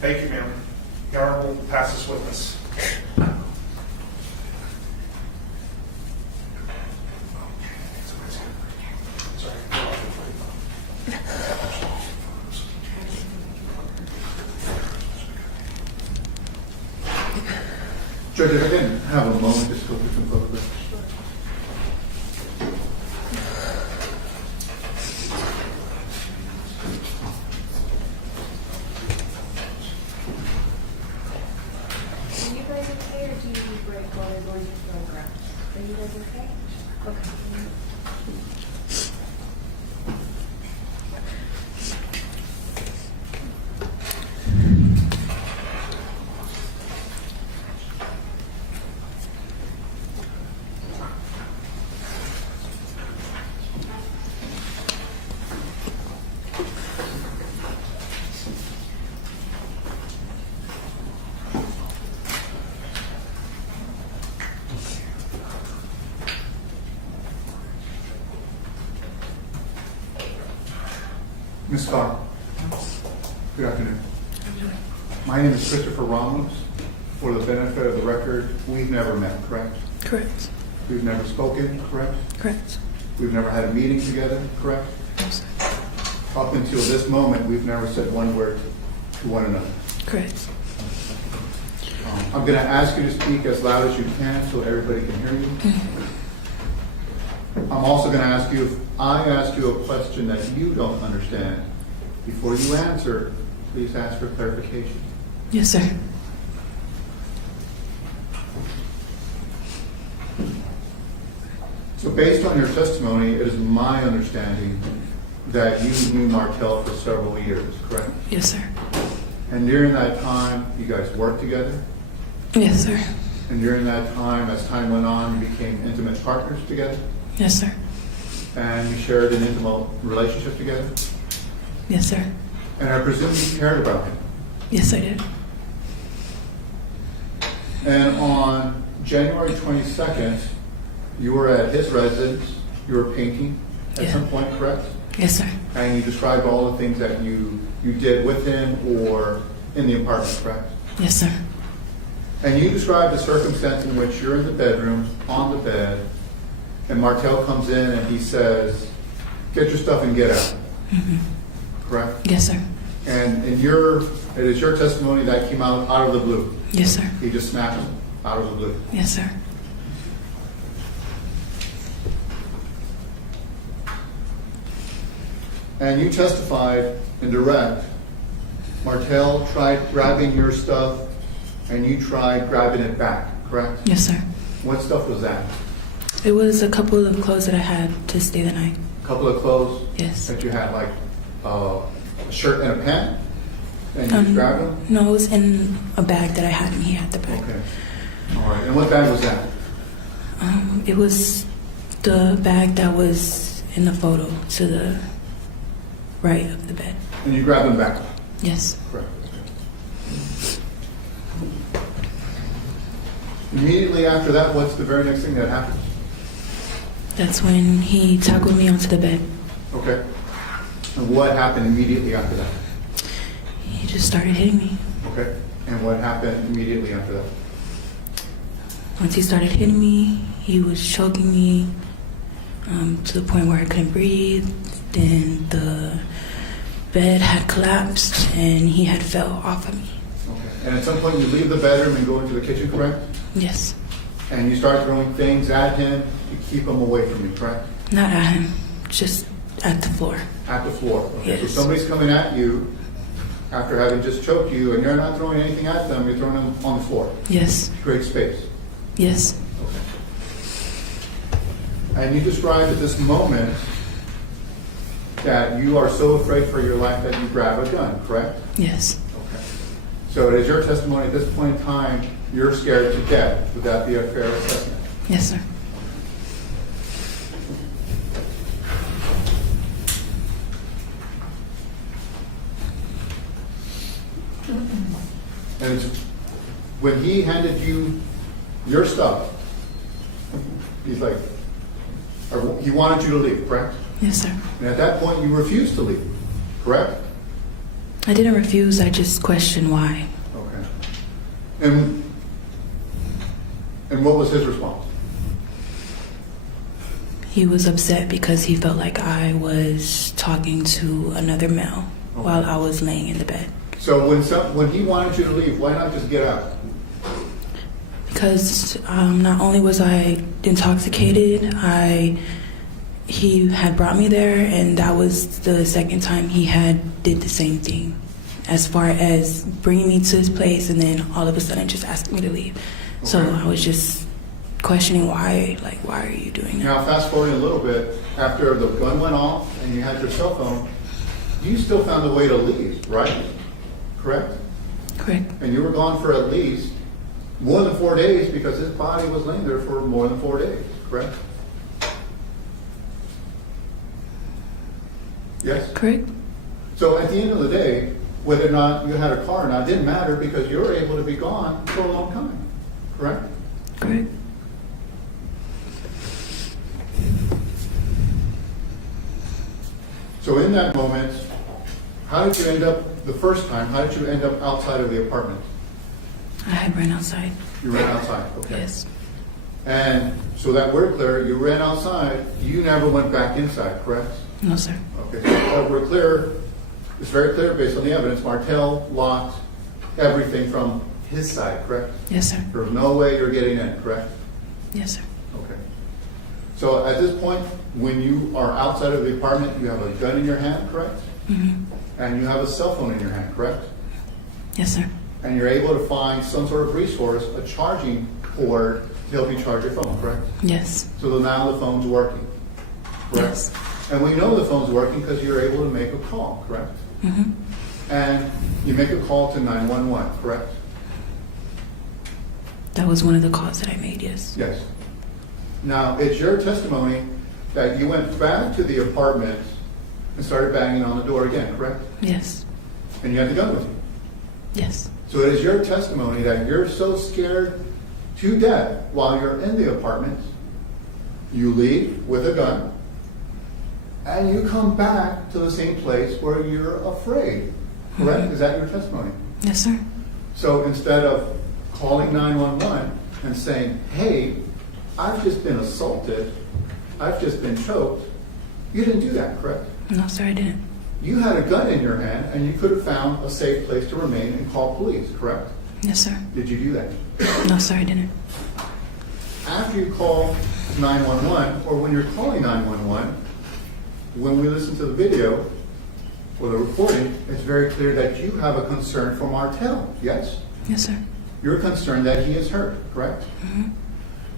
Thank you, ma'am. The Honorable pass this witness. Judge, if I can have a moment just to go through some photographs. Are you guys okay, or do you need a break while they're going through photographs? Are you guys okay? Okay. Ms. Skare. Good afternoon. My name is Christopher Ramos. For the benefit of the record, we've never met, correct? Correct. We've never spoken, correct? Correct. We've never had a meeting together, correct? No, sir. Up until this moment, we've never said one word to one another. Correct. I'm going to ask you to speak as loud as you can so everybody can hear you. I'm also going to ask you, if I ask you a question that you don't understand, before you answer, please ask for clarification. Yes, sir. So based on your testimony, it is my understanding that you knew Martell for several years, correct? Yes, sir. And during that time, you guys worked together? Yes, sir. And during that time, as time went on, you became intimate partners together? Yes, sir. And you shared an intimate relationship together? Yes, sir. And I presume you cared about him. Yes, I did. And on January 22nd, you were at his residence, you were painting at Yeah. some point, correct? Yes, sir. And you described all the things that you did with him or in the apartment, correct? Yes, sir. And you described the circumstance in which you're in the bedroom, on the bed, and Martell comes in and he says, "Get your stuff and get out." Correct? Yes, sir. And it is your testimony that came out of the blue. Yes, sir. He just snapped him out of the blue. Yes, sir. And you testified in direct, Martell tried grabbing your stuff and you tried grabbing it back, correct? Yes, sir. What stuff was that? It was a couple of clothes that I had to stay the night. A couple of clothes Yes. that you had, like a shirt and a pant? And you just grabbed them? No, it was in a bag that I had, and he had the bag. Okay. All right. And what bag was that? It was the bag that was in the photo to the right of the bed. And you grabbed them back? Yes. Correct. Immediately after that, what's the very next thing that happened? That's when he tackled me onto the bed. Okay. And what happened immediately after that? He just started hitting me. Okay. And what happened immediately after that? Once he started hitting me, he was choking me to the point where I couldn't breathe. Then the bed had collapsed and he had fell off of me. Okay. And at some point you leave the bedroom and go into the kitchen, correct? Yes. And you start throwing things at him to keep him away from you, correct? Not at him, just at the floor. At the floor. Okay. Yes. So somebody's coming at you after having just choked you and you're not throwing anything at them, you're throwing them on the floor. Yes. To create space. Yes. Okay. And you described at this moment that you are so afraid for your life that you grab a gun, correct? Yes. Okay. So it is your testimony at this point in time, you're scared to death. Would that be a fair assessment? Yes, sir. And when he handed you your stuff, he's like, or he wanted you to leave, correct? Yes, sir. And at that point, you refused to leave, correct? I didn't refuse, I just questioned why. Okay. And what was his response? He was upset because he felt like I was talking to another male while I was laying in the bed. So when he wanted you to leave, why not just get out? Because not only was I intoxicated, he had brought me there, and that was the second time he had did the same thing, as far as bringing me to his place and then all of a sudden just asking me to leave. So Okay. I was just questioning why are you doing that? Now, fast forwarding a little bit, after the gun went off and you had your cell phone, you still found a way to leave, right? Correct? Correct. And you were gone for at least more than 4 days because his body was laying there for more than 4 days, correct? Yes? Correct? So at the end of the day, whether or not you had a car or not, didn't matter because you were able to be gone for a long time, correct? Correct. So in that moment, how did you end up, the first time, how did you end up outside of the apartment? I had run outside. You ran outside, okay. Yes. And so that we're clear, you ran outside, you never went back inside, correct? No, sir. Okay, so that we're clear, it's very clear based on the evidence, Martell locked everything from his side, correct? Yes, sir. There's no way you're getting in, correct? Yes, sir. Okay. So at this point, when you are outside of the apartment, you have a gun in your hand, correct? Mm-hmm. And you have a cell phone in your hand, correct? Yes, sir. And you're able to find some sort of resource, a charging cord to help you charge your phone, correct? Yes. So now the phone's working, correct? Yes. And we know the phone's working because you're able to make a call, correct? Mm-hmm. And you make a call to 911, correct? That was one of the calls that I made, yes. Yes. Now, it's your testimony that you went back to the apartment and started banging on the door again, correct? Yes. And you had the gun with you. Yes. So it is your testimony that you're so scared to death while you're in the apartment, you leave with a gun, and you come back to the same place where you're afraid, correct? Mhm. Is that your testimony? Yes, sir. So instead of calling 911 and saying, hey, I've just been assaulted, I've just been choked, you didn't do that, correct? No, sir, I didn't. You had a gun in your hand and you could have found a safe place to remain and call police, correct? Yes, sir. Did you do that? No, sir, I didn't. After you call 911, or when you're calling 911, when we listen to the video or the recording, it's very clear that you have a concern for Martel, yes? Yes, sir. You're concerned that he is hurt, correct? Mm-hmm.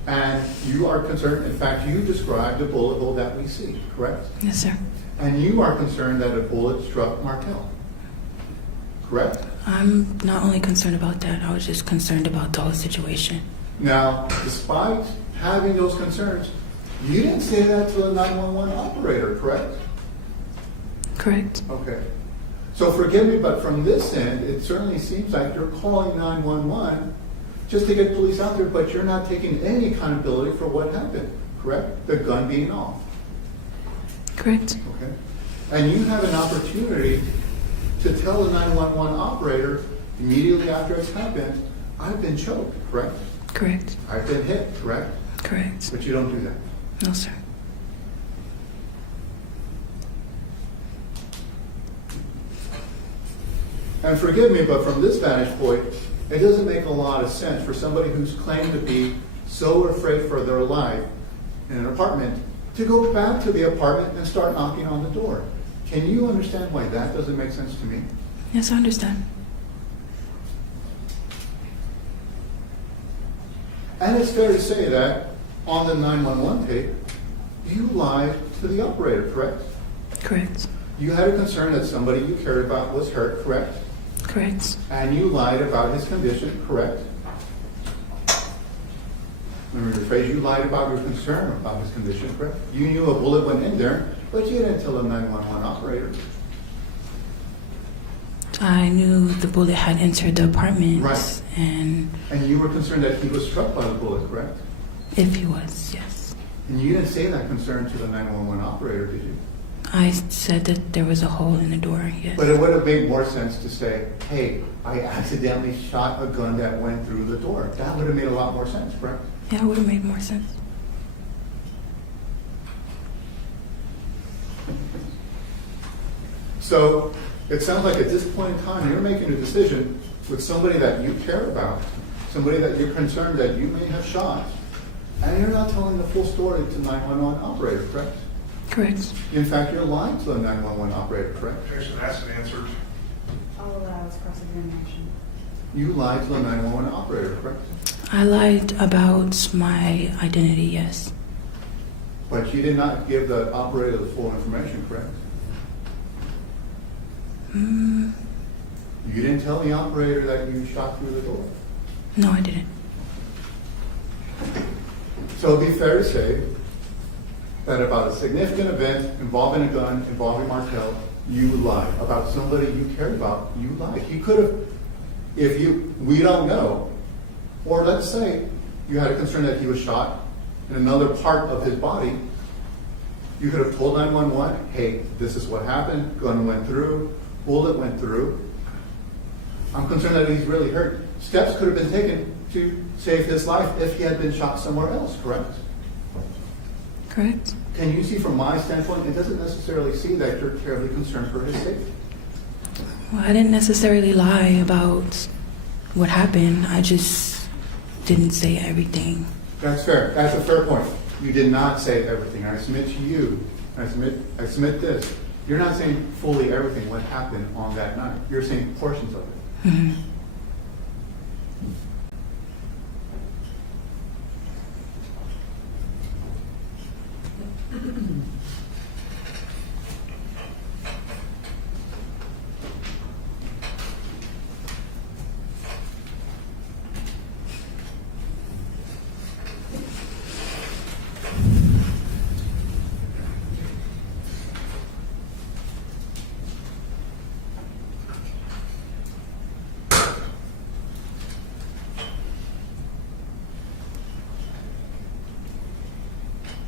And you are concerned, in fact, you described the bullet hole that we see, correct? Yes, sir. And you are concerned that a bullet struck Martel, correct? I'm not only concerned about that, I was just concerned about the whole situation. Now, despite having those concerns, you didn't say that to the 911 operator, correct? Correct. Okay. So forgive me, but from this end, it certainly seems like you're calling 911 just to get police out there, but you're not taking any accountability for what happened, correct? The gun being off. Correct. Okay. And you have an opportunity to tell the 911 operator immediately after it's happened, I've been choked, correct? Correct. I've been hit, correct? Correct. But you don't do that. No, sir. And forgive me, but from this vantage point, it doesn't make a lot of sense for somebody who's claimed to be so afraid for their life in an apartment to go back to the apartment and start knocking on the door. Can you understand why that doesn't make sense to me? Yes, I understand. And it's fair to say that on the 911 tape, you lied to the operator, correct? Correct. You had a concern that somebody you cared about was hurt, correct? Correct. And you lied about his condition, correct? Let me rephrase, you lied about your concern about his condition, correct? You knew a bullet went in there, but you didn't tell the 911 operator. I knew the bullet had entered the apartment. Right. And And you were concerned that he was struck by the bullet, correct? if he was, yes. And you didn't say that concern to the 911 operator, did you? I said that there was a hole in the door, yes. But it would have made more sense to say, hey, I accidentally shot a gun that went through the door. That would have made a lot more sense, correct? Yeah, it would have made more sense. So it sounds like at this point in time, you're making a decision with somebody that you care about, somebody that you're concerned that you may have shot, and you're not telling the full story to 911 operator, correct? Correct. In fact, you're lying to the 911 operator, correct? Objection, that's an answer. I'll allow its cross-examination. You lied to the 911 operator, correct? I lied about my identity, yes. But you did not give the operator the full information, correct? Mm, You didn't tell the operator that you shot through the door. no, I didn't. So it'd be fair to say that about a significant event involving a gun, involving Martel, you lied. About somebody you cared about, you lied. He could have, we don't know, or let's say you had a concern that he was shot in another part of his body, you could have told 911, hey, this is what happened, gun went through, bullet went through. I'm concerned that he's really hurt. Steps could have been taken to save his life if he had been shot somewhere else, correct? Correct. Can you see from my standpoint, it doesn't necessarily see that you're terribly concerned for his safety. Well, I didn't necessarily lie about what happened. I just didn't say everything. That's fair. That's a fair point. You did not say everything. I submit to you, I submit this. You're not saying fully everything what happened on that night. You're saying portions of it. Mhm.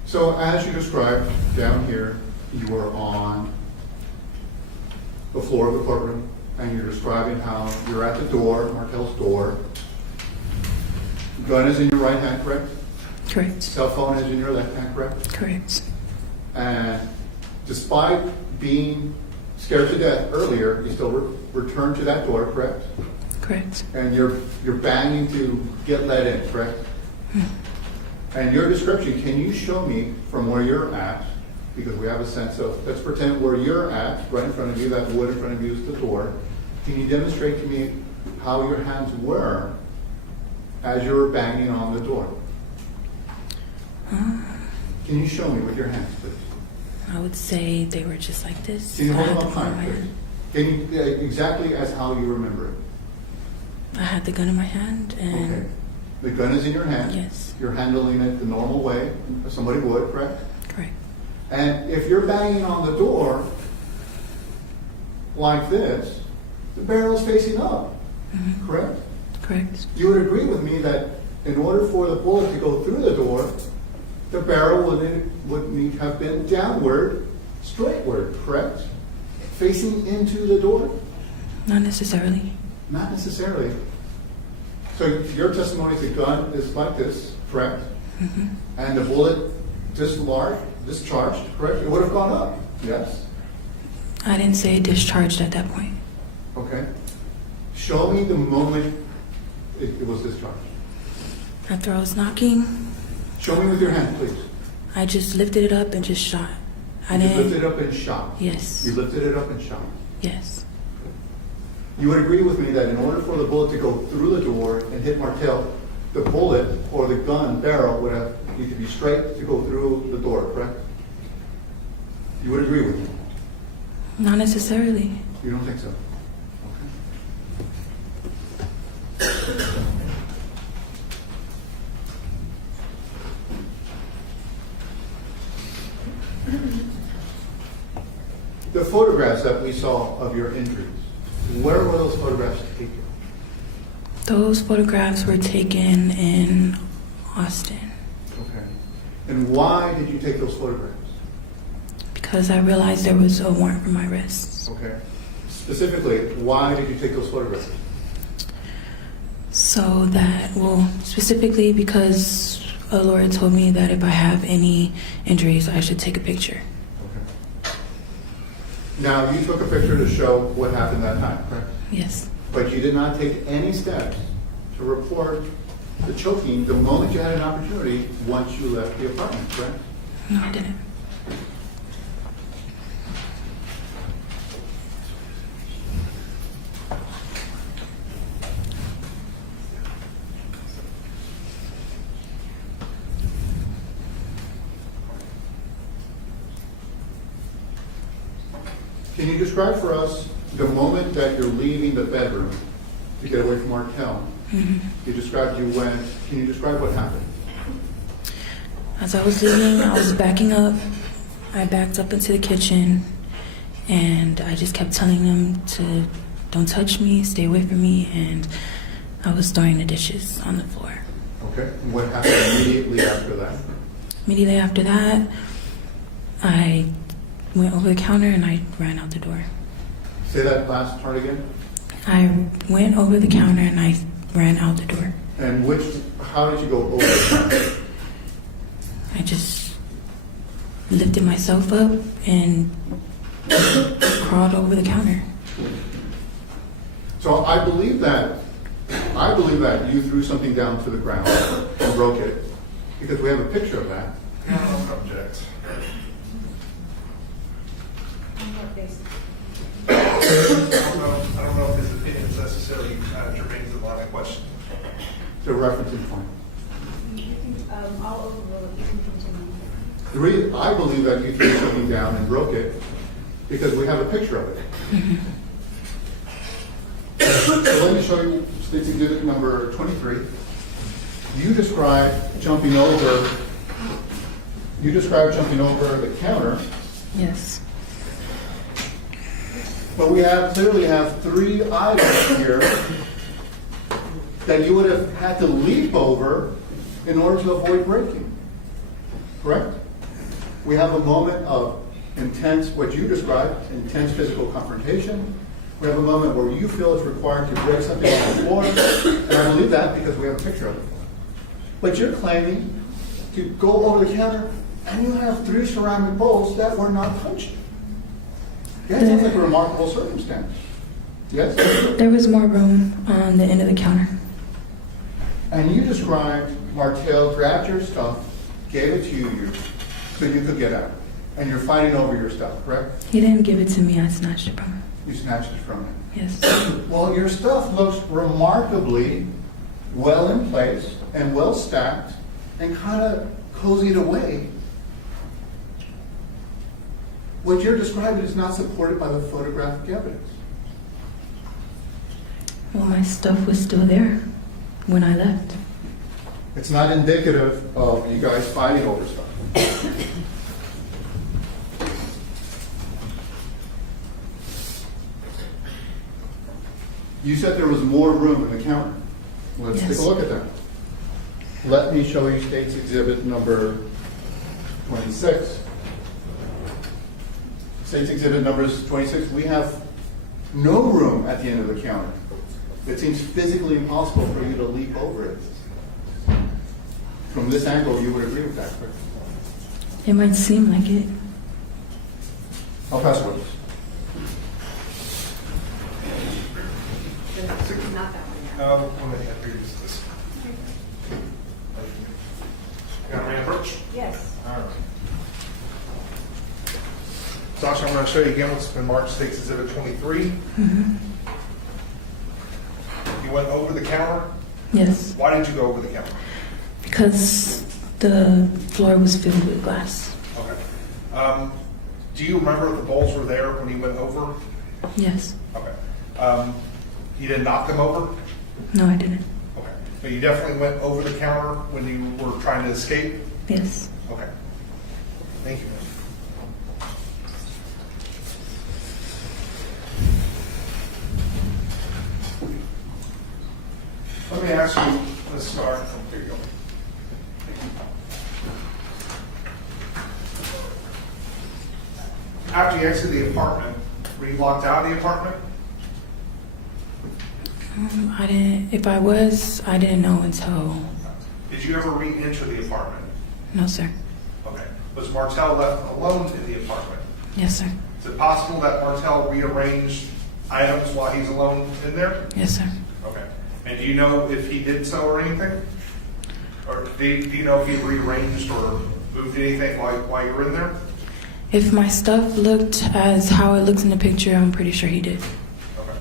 So as you described down here, you were on the floor of the courtroom, and you're describing how you're at the door, Markel's door. Gun is in your right hand, correct? Correct. Cell phone is in your left hand, correct? Correct. And despite being scared to death earlier, you still returned to that door, correct? Correct. And you're banging to get let in, correct? And your description, can you show me from where you're at, because we have a sense of, let's pretend where you're at, right in front of you, that wood in front of you is the door. Can you demonstrate to me how your hands were as you were banging on the door? Can you show me with your hands, please? I would say they were just like this. Can you I hold had them the up gun in high, my please? hand. Can you, exactly as how you remember it? I had the gun in my hand, and Okay. The gun is in your hand. Yes. You're handling it the normal way somebody would, correct? correct. And if you're banging on the door like this, the barrel's facing up, correct? Correct. You would agree with me that in order for the bullet to go through the door, the barrel would need to have been downward, straightward, correct? Facing into the door? Not necessarily. Not necessarily. So your testimony, the gun is like this, correct? And the bullet discharged, correct? It would have gone up, yes? I didn't say it discharged at that point. Okay. Show me the moment it was discharged. After I was knocking, Show me with your hand, please. I just lifted it up and just shot. I You didn't. lifted it up and shot. Yes. You lifted it up and shot. Yes. You would agree with me that in order for the bullet to go through the door and hit Martel, the bullet or the gun barrel would have need to be straight to go through the door, correct? You would agree with me? Not necessarily. You don't think so? Okay. The photographs that we saw of your injuries, where were those photographs taken? Those photographs were taken in Austin Okay. And why did you take those photographs? because I realized there was a warrant for my arrest. Okay. Specifically, why did you take those photographs? So that, well, specifically because a lawyer told me that if I have any injuries, I should take a picture. Okay. Now, you took a picture to show what happened that night, correct? Yes. But you did not take any steps to report the choking the moment you had an opportunity once you left the apartment, correct? No, I didn't. Can you describe for us the moment that you're leaving the bedroom to get away from Markel? You described can you describe what happened? As I was leaving, I was backing up. I backed up into the kitchen, and I just kept telling them to don't touch me, stay away from me, and I was throwing the dishes on the floor. Okay. And what happened immediately after that? Immediately after that, I went over the counter and I ran out the door. Say that last part again. I went over the counter and I ran out the door. And how did you go over the counter? I just lifted myself up and crawled over the counter. So I believe that I believe that you threw something down to the ground and broke it, because we have a picture of that. I don't object. I don't know if his opinion is necessarily germane to the line of question. The referencing point. You can, I'll overrule it, you can continue. The reason, I believe that you threw something down and broke it, because we have a picture of it. So let me show you State's Exhibit number 23. You described jumping over the counter, Yes. but we clearly have 3 items here that you would have had to leap over in order to avoid breaking. Correct? We have a moment of intense, what you described, intense physical confrontation. We have a moment where you feel it's required to break something on the floor, and I believe that because we have a picture of it. But you're claiming to go over the counter, and you have 3 ceramic bowls that were not punched. That sounds like a remarkable circumstance. Yes? There was more room on the end of the counter. And you described Martell grabbed your stuff, gave it to you so you could get out. And you're fighting over your stuff, correct? He didn't give it to me, I snatched it from him. You snatched it from him. Yes. Well, your stuff looks remarkably well in place and well stacked and kind of cozied away. What you're describing is not supported by the photographic evidence. Well, my stuff was still there when I left. It's not indicative of you guys fighting over stuff. You said there was more room in the counter. Let's Yes. take a look at that. Let me show you State's Exhibit number 26. State's Exhibit number 26, we have no room at the end of the counter. It seems physically impossible for you to leap over it. From this angle, you would agree with that, correct? It might seem like it. I'll pass witness. Not that one yet. No, one that had previous to this. Got a approach? Yes. All right. Sasha, I'm going to show you again what's been marked State's Exhibit 23. You went over the counter. Yes. Why did you go over the counter? Because the floor was filled with glass. Okay. Do you remember if the bowls were there when you went over? Yes. Okay. You didn't knock them over? No, I didn't. Okay. But you definitely went over the counter when you were trying to escape? Yes. Okay. Thank you. Let me ask you, let's start from here. You go. After you exited the apartment, were you locked out of the apartment? I didn't. If I was, I didn't know until. Did you ever re-enter the apartment? No, sir. Okay. Was Martell left alone in the apartment? Yes, sir. Is it possible that Martell rearranged items while he's alone in there? Yes, sir. Okay. And do you know if he did so or anything? Or do you know if he rearranged or moved anything while you were in there? If my stuff looked as how it looks in the picture, I'm pretty sure he did. Okay.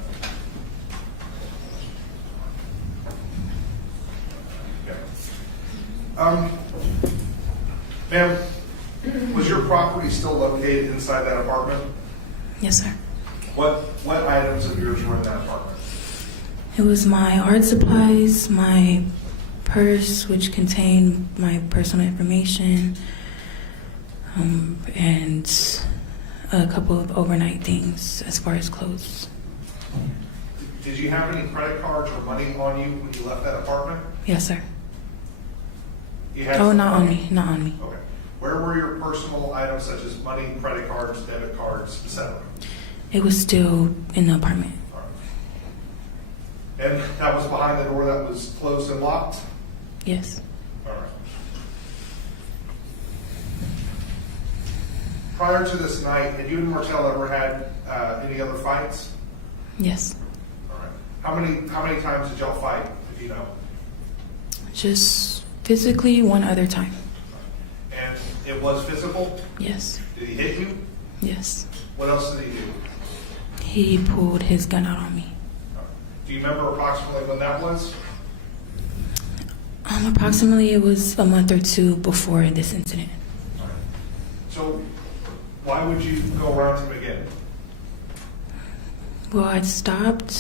Okay. Ma'am, was your property still located inside that apartment? Yes, sir. What items of yours were in that apartment? It was my art supplies, my purse, which contained my personal information, and a couple of overnight things as far as clothes. Did you have any credit cards or money on you when you left that apartment? Yes, sir. You had Oh, some not on money? me, not on me. Okay. Where were your personal items such as money, credit cards, debit cards, etc.? It was still in the apartment. All right. And that was behind the door that was closed and locked? Yes. All right. Prior to this night, had you and Martell ever had any other fights? Yes. All right. How many times did y'all fight, if you know? Just physically one other time. And it was physical? Yes. Did he hit you? Yes. What else did he do? He pulled his gun out on me. Do you remember approximately when that was? Approximately it was a month or two before this incident. So why would you go around him again? Well, I stopped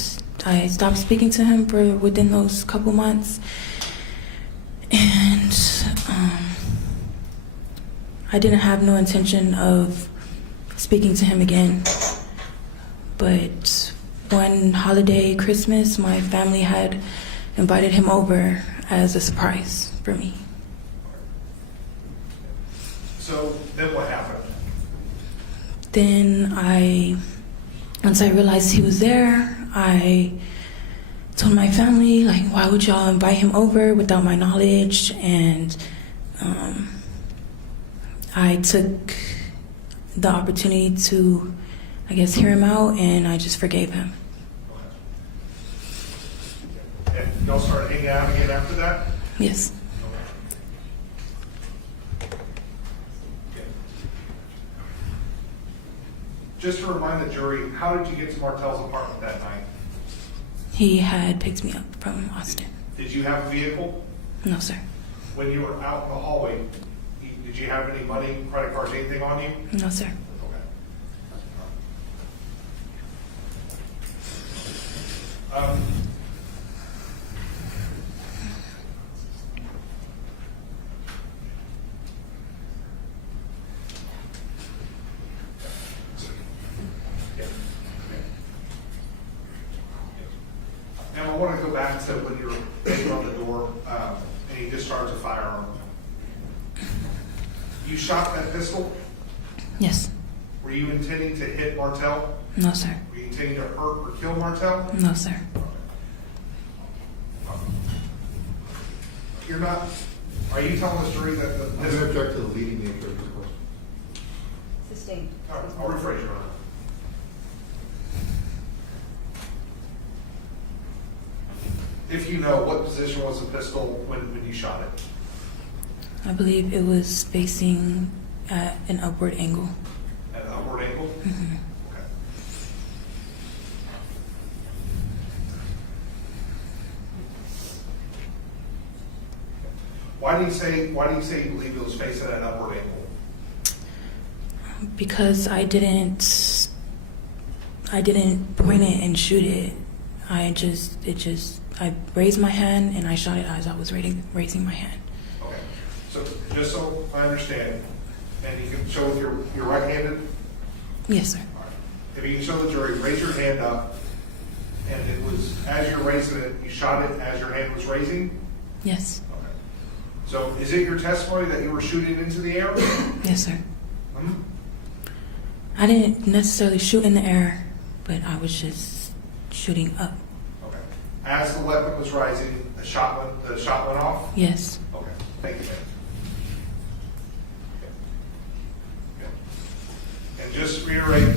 speaking to him for within those couple months. And I didn't have no intention of speaking to him again. But one holiday, Christmas, my family had invited him over as a surprise for me. So then what happened? Then once I realized he was there, I told my family, like, why would y'all invite him over without my knowledge? And I took the opportunity to, I guess, hear him out, and I just forgave him. And y'all started hanging out again after that? Yes. Just to remind the jury, how did you get to Martell's apartment that night? He had picked me up from Austin. Did you have a vehicle? No, sir. When you were out in the hallway, did you have any money, credit cards, anything on you? No, sir. Okay. And I want to go back to when you were banging on the door and he discharged a firearm. You shot that pistol? Yes. Were you intending to hit Martell? No, sir. Were you intending to hurt or kill Martell? No, sir. You're not, are you telling the jury that the I'm going to pistol? object to the leading nature of this question. Sustained. All right, I'll rephrase your honor. If you know, what position was the pistol when you shot it? I believe it was facing at an upward angle. At an upward angle? Mm-hmm. Okay. Why do you say you believe it was facing at an upward angle? Because I didn't point it and shoot it. I raised my hand and I shot it as I was raising my hand. Okay. So just so I understand, and you can show with your right-handed? Yes, sir. All right. If you can show the jury, raise your hand up, and it was, as you're raising it, you shot it as your hand was raising? Yes. Okay. So is it your testimony that you were shooting into the air? Yes, sir. Hmm? I didn't necessarily shoot in the air, but I was just shooting up. Okay. As the weapon was rising, the shot went off? Yes. Okay. Thank you, ma'am. Okay. And just to reiterate,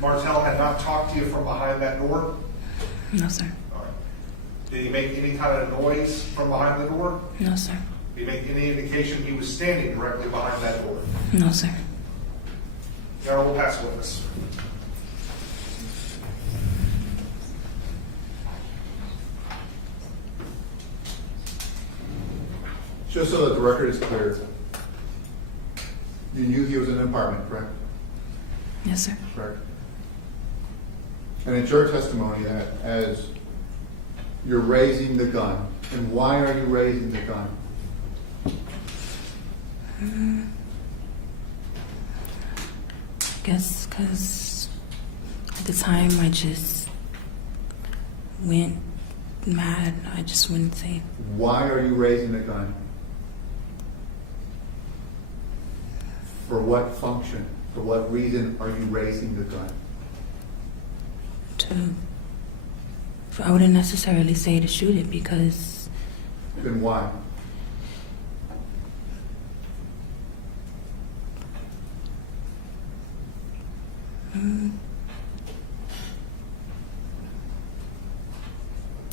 Martell had not talked to you from behind that door? No, sir. All right. Did he make any kind of noise from behind the door? No, sir. Did he make any indication he was standing directly behind that door? No, sir. Your Honor, we'll pass witness. Just so that the record is clear, you knew he was in an apartment, correct? Yes, sir. Correct. And it's your testimony that as you're raising the gun, and why are you raising the gun? I guess because at the time I just went mad. I just wouldn't say. Why are you raising the gun? For what function? For what reason are you raising the gun? I wouldn't necessarily say to shoot it because Then why?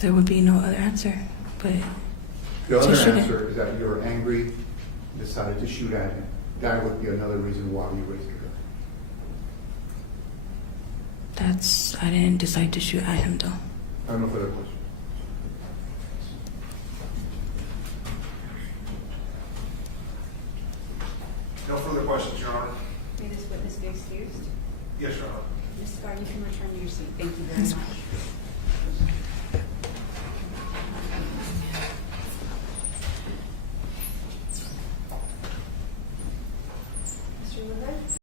There would be no other answer, but The other So shouldn't. answer is that you were angry, decided to shoot at him. That would be another reason why you raised your gun. I didn't decide to shoot at him though. I have no further questions. No further questions, Your Honor. May this witness be excused? Yes, Your Honor. Ms. Scott, you can return to your seat. Thank you very much.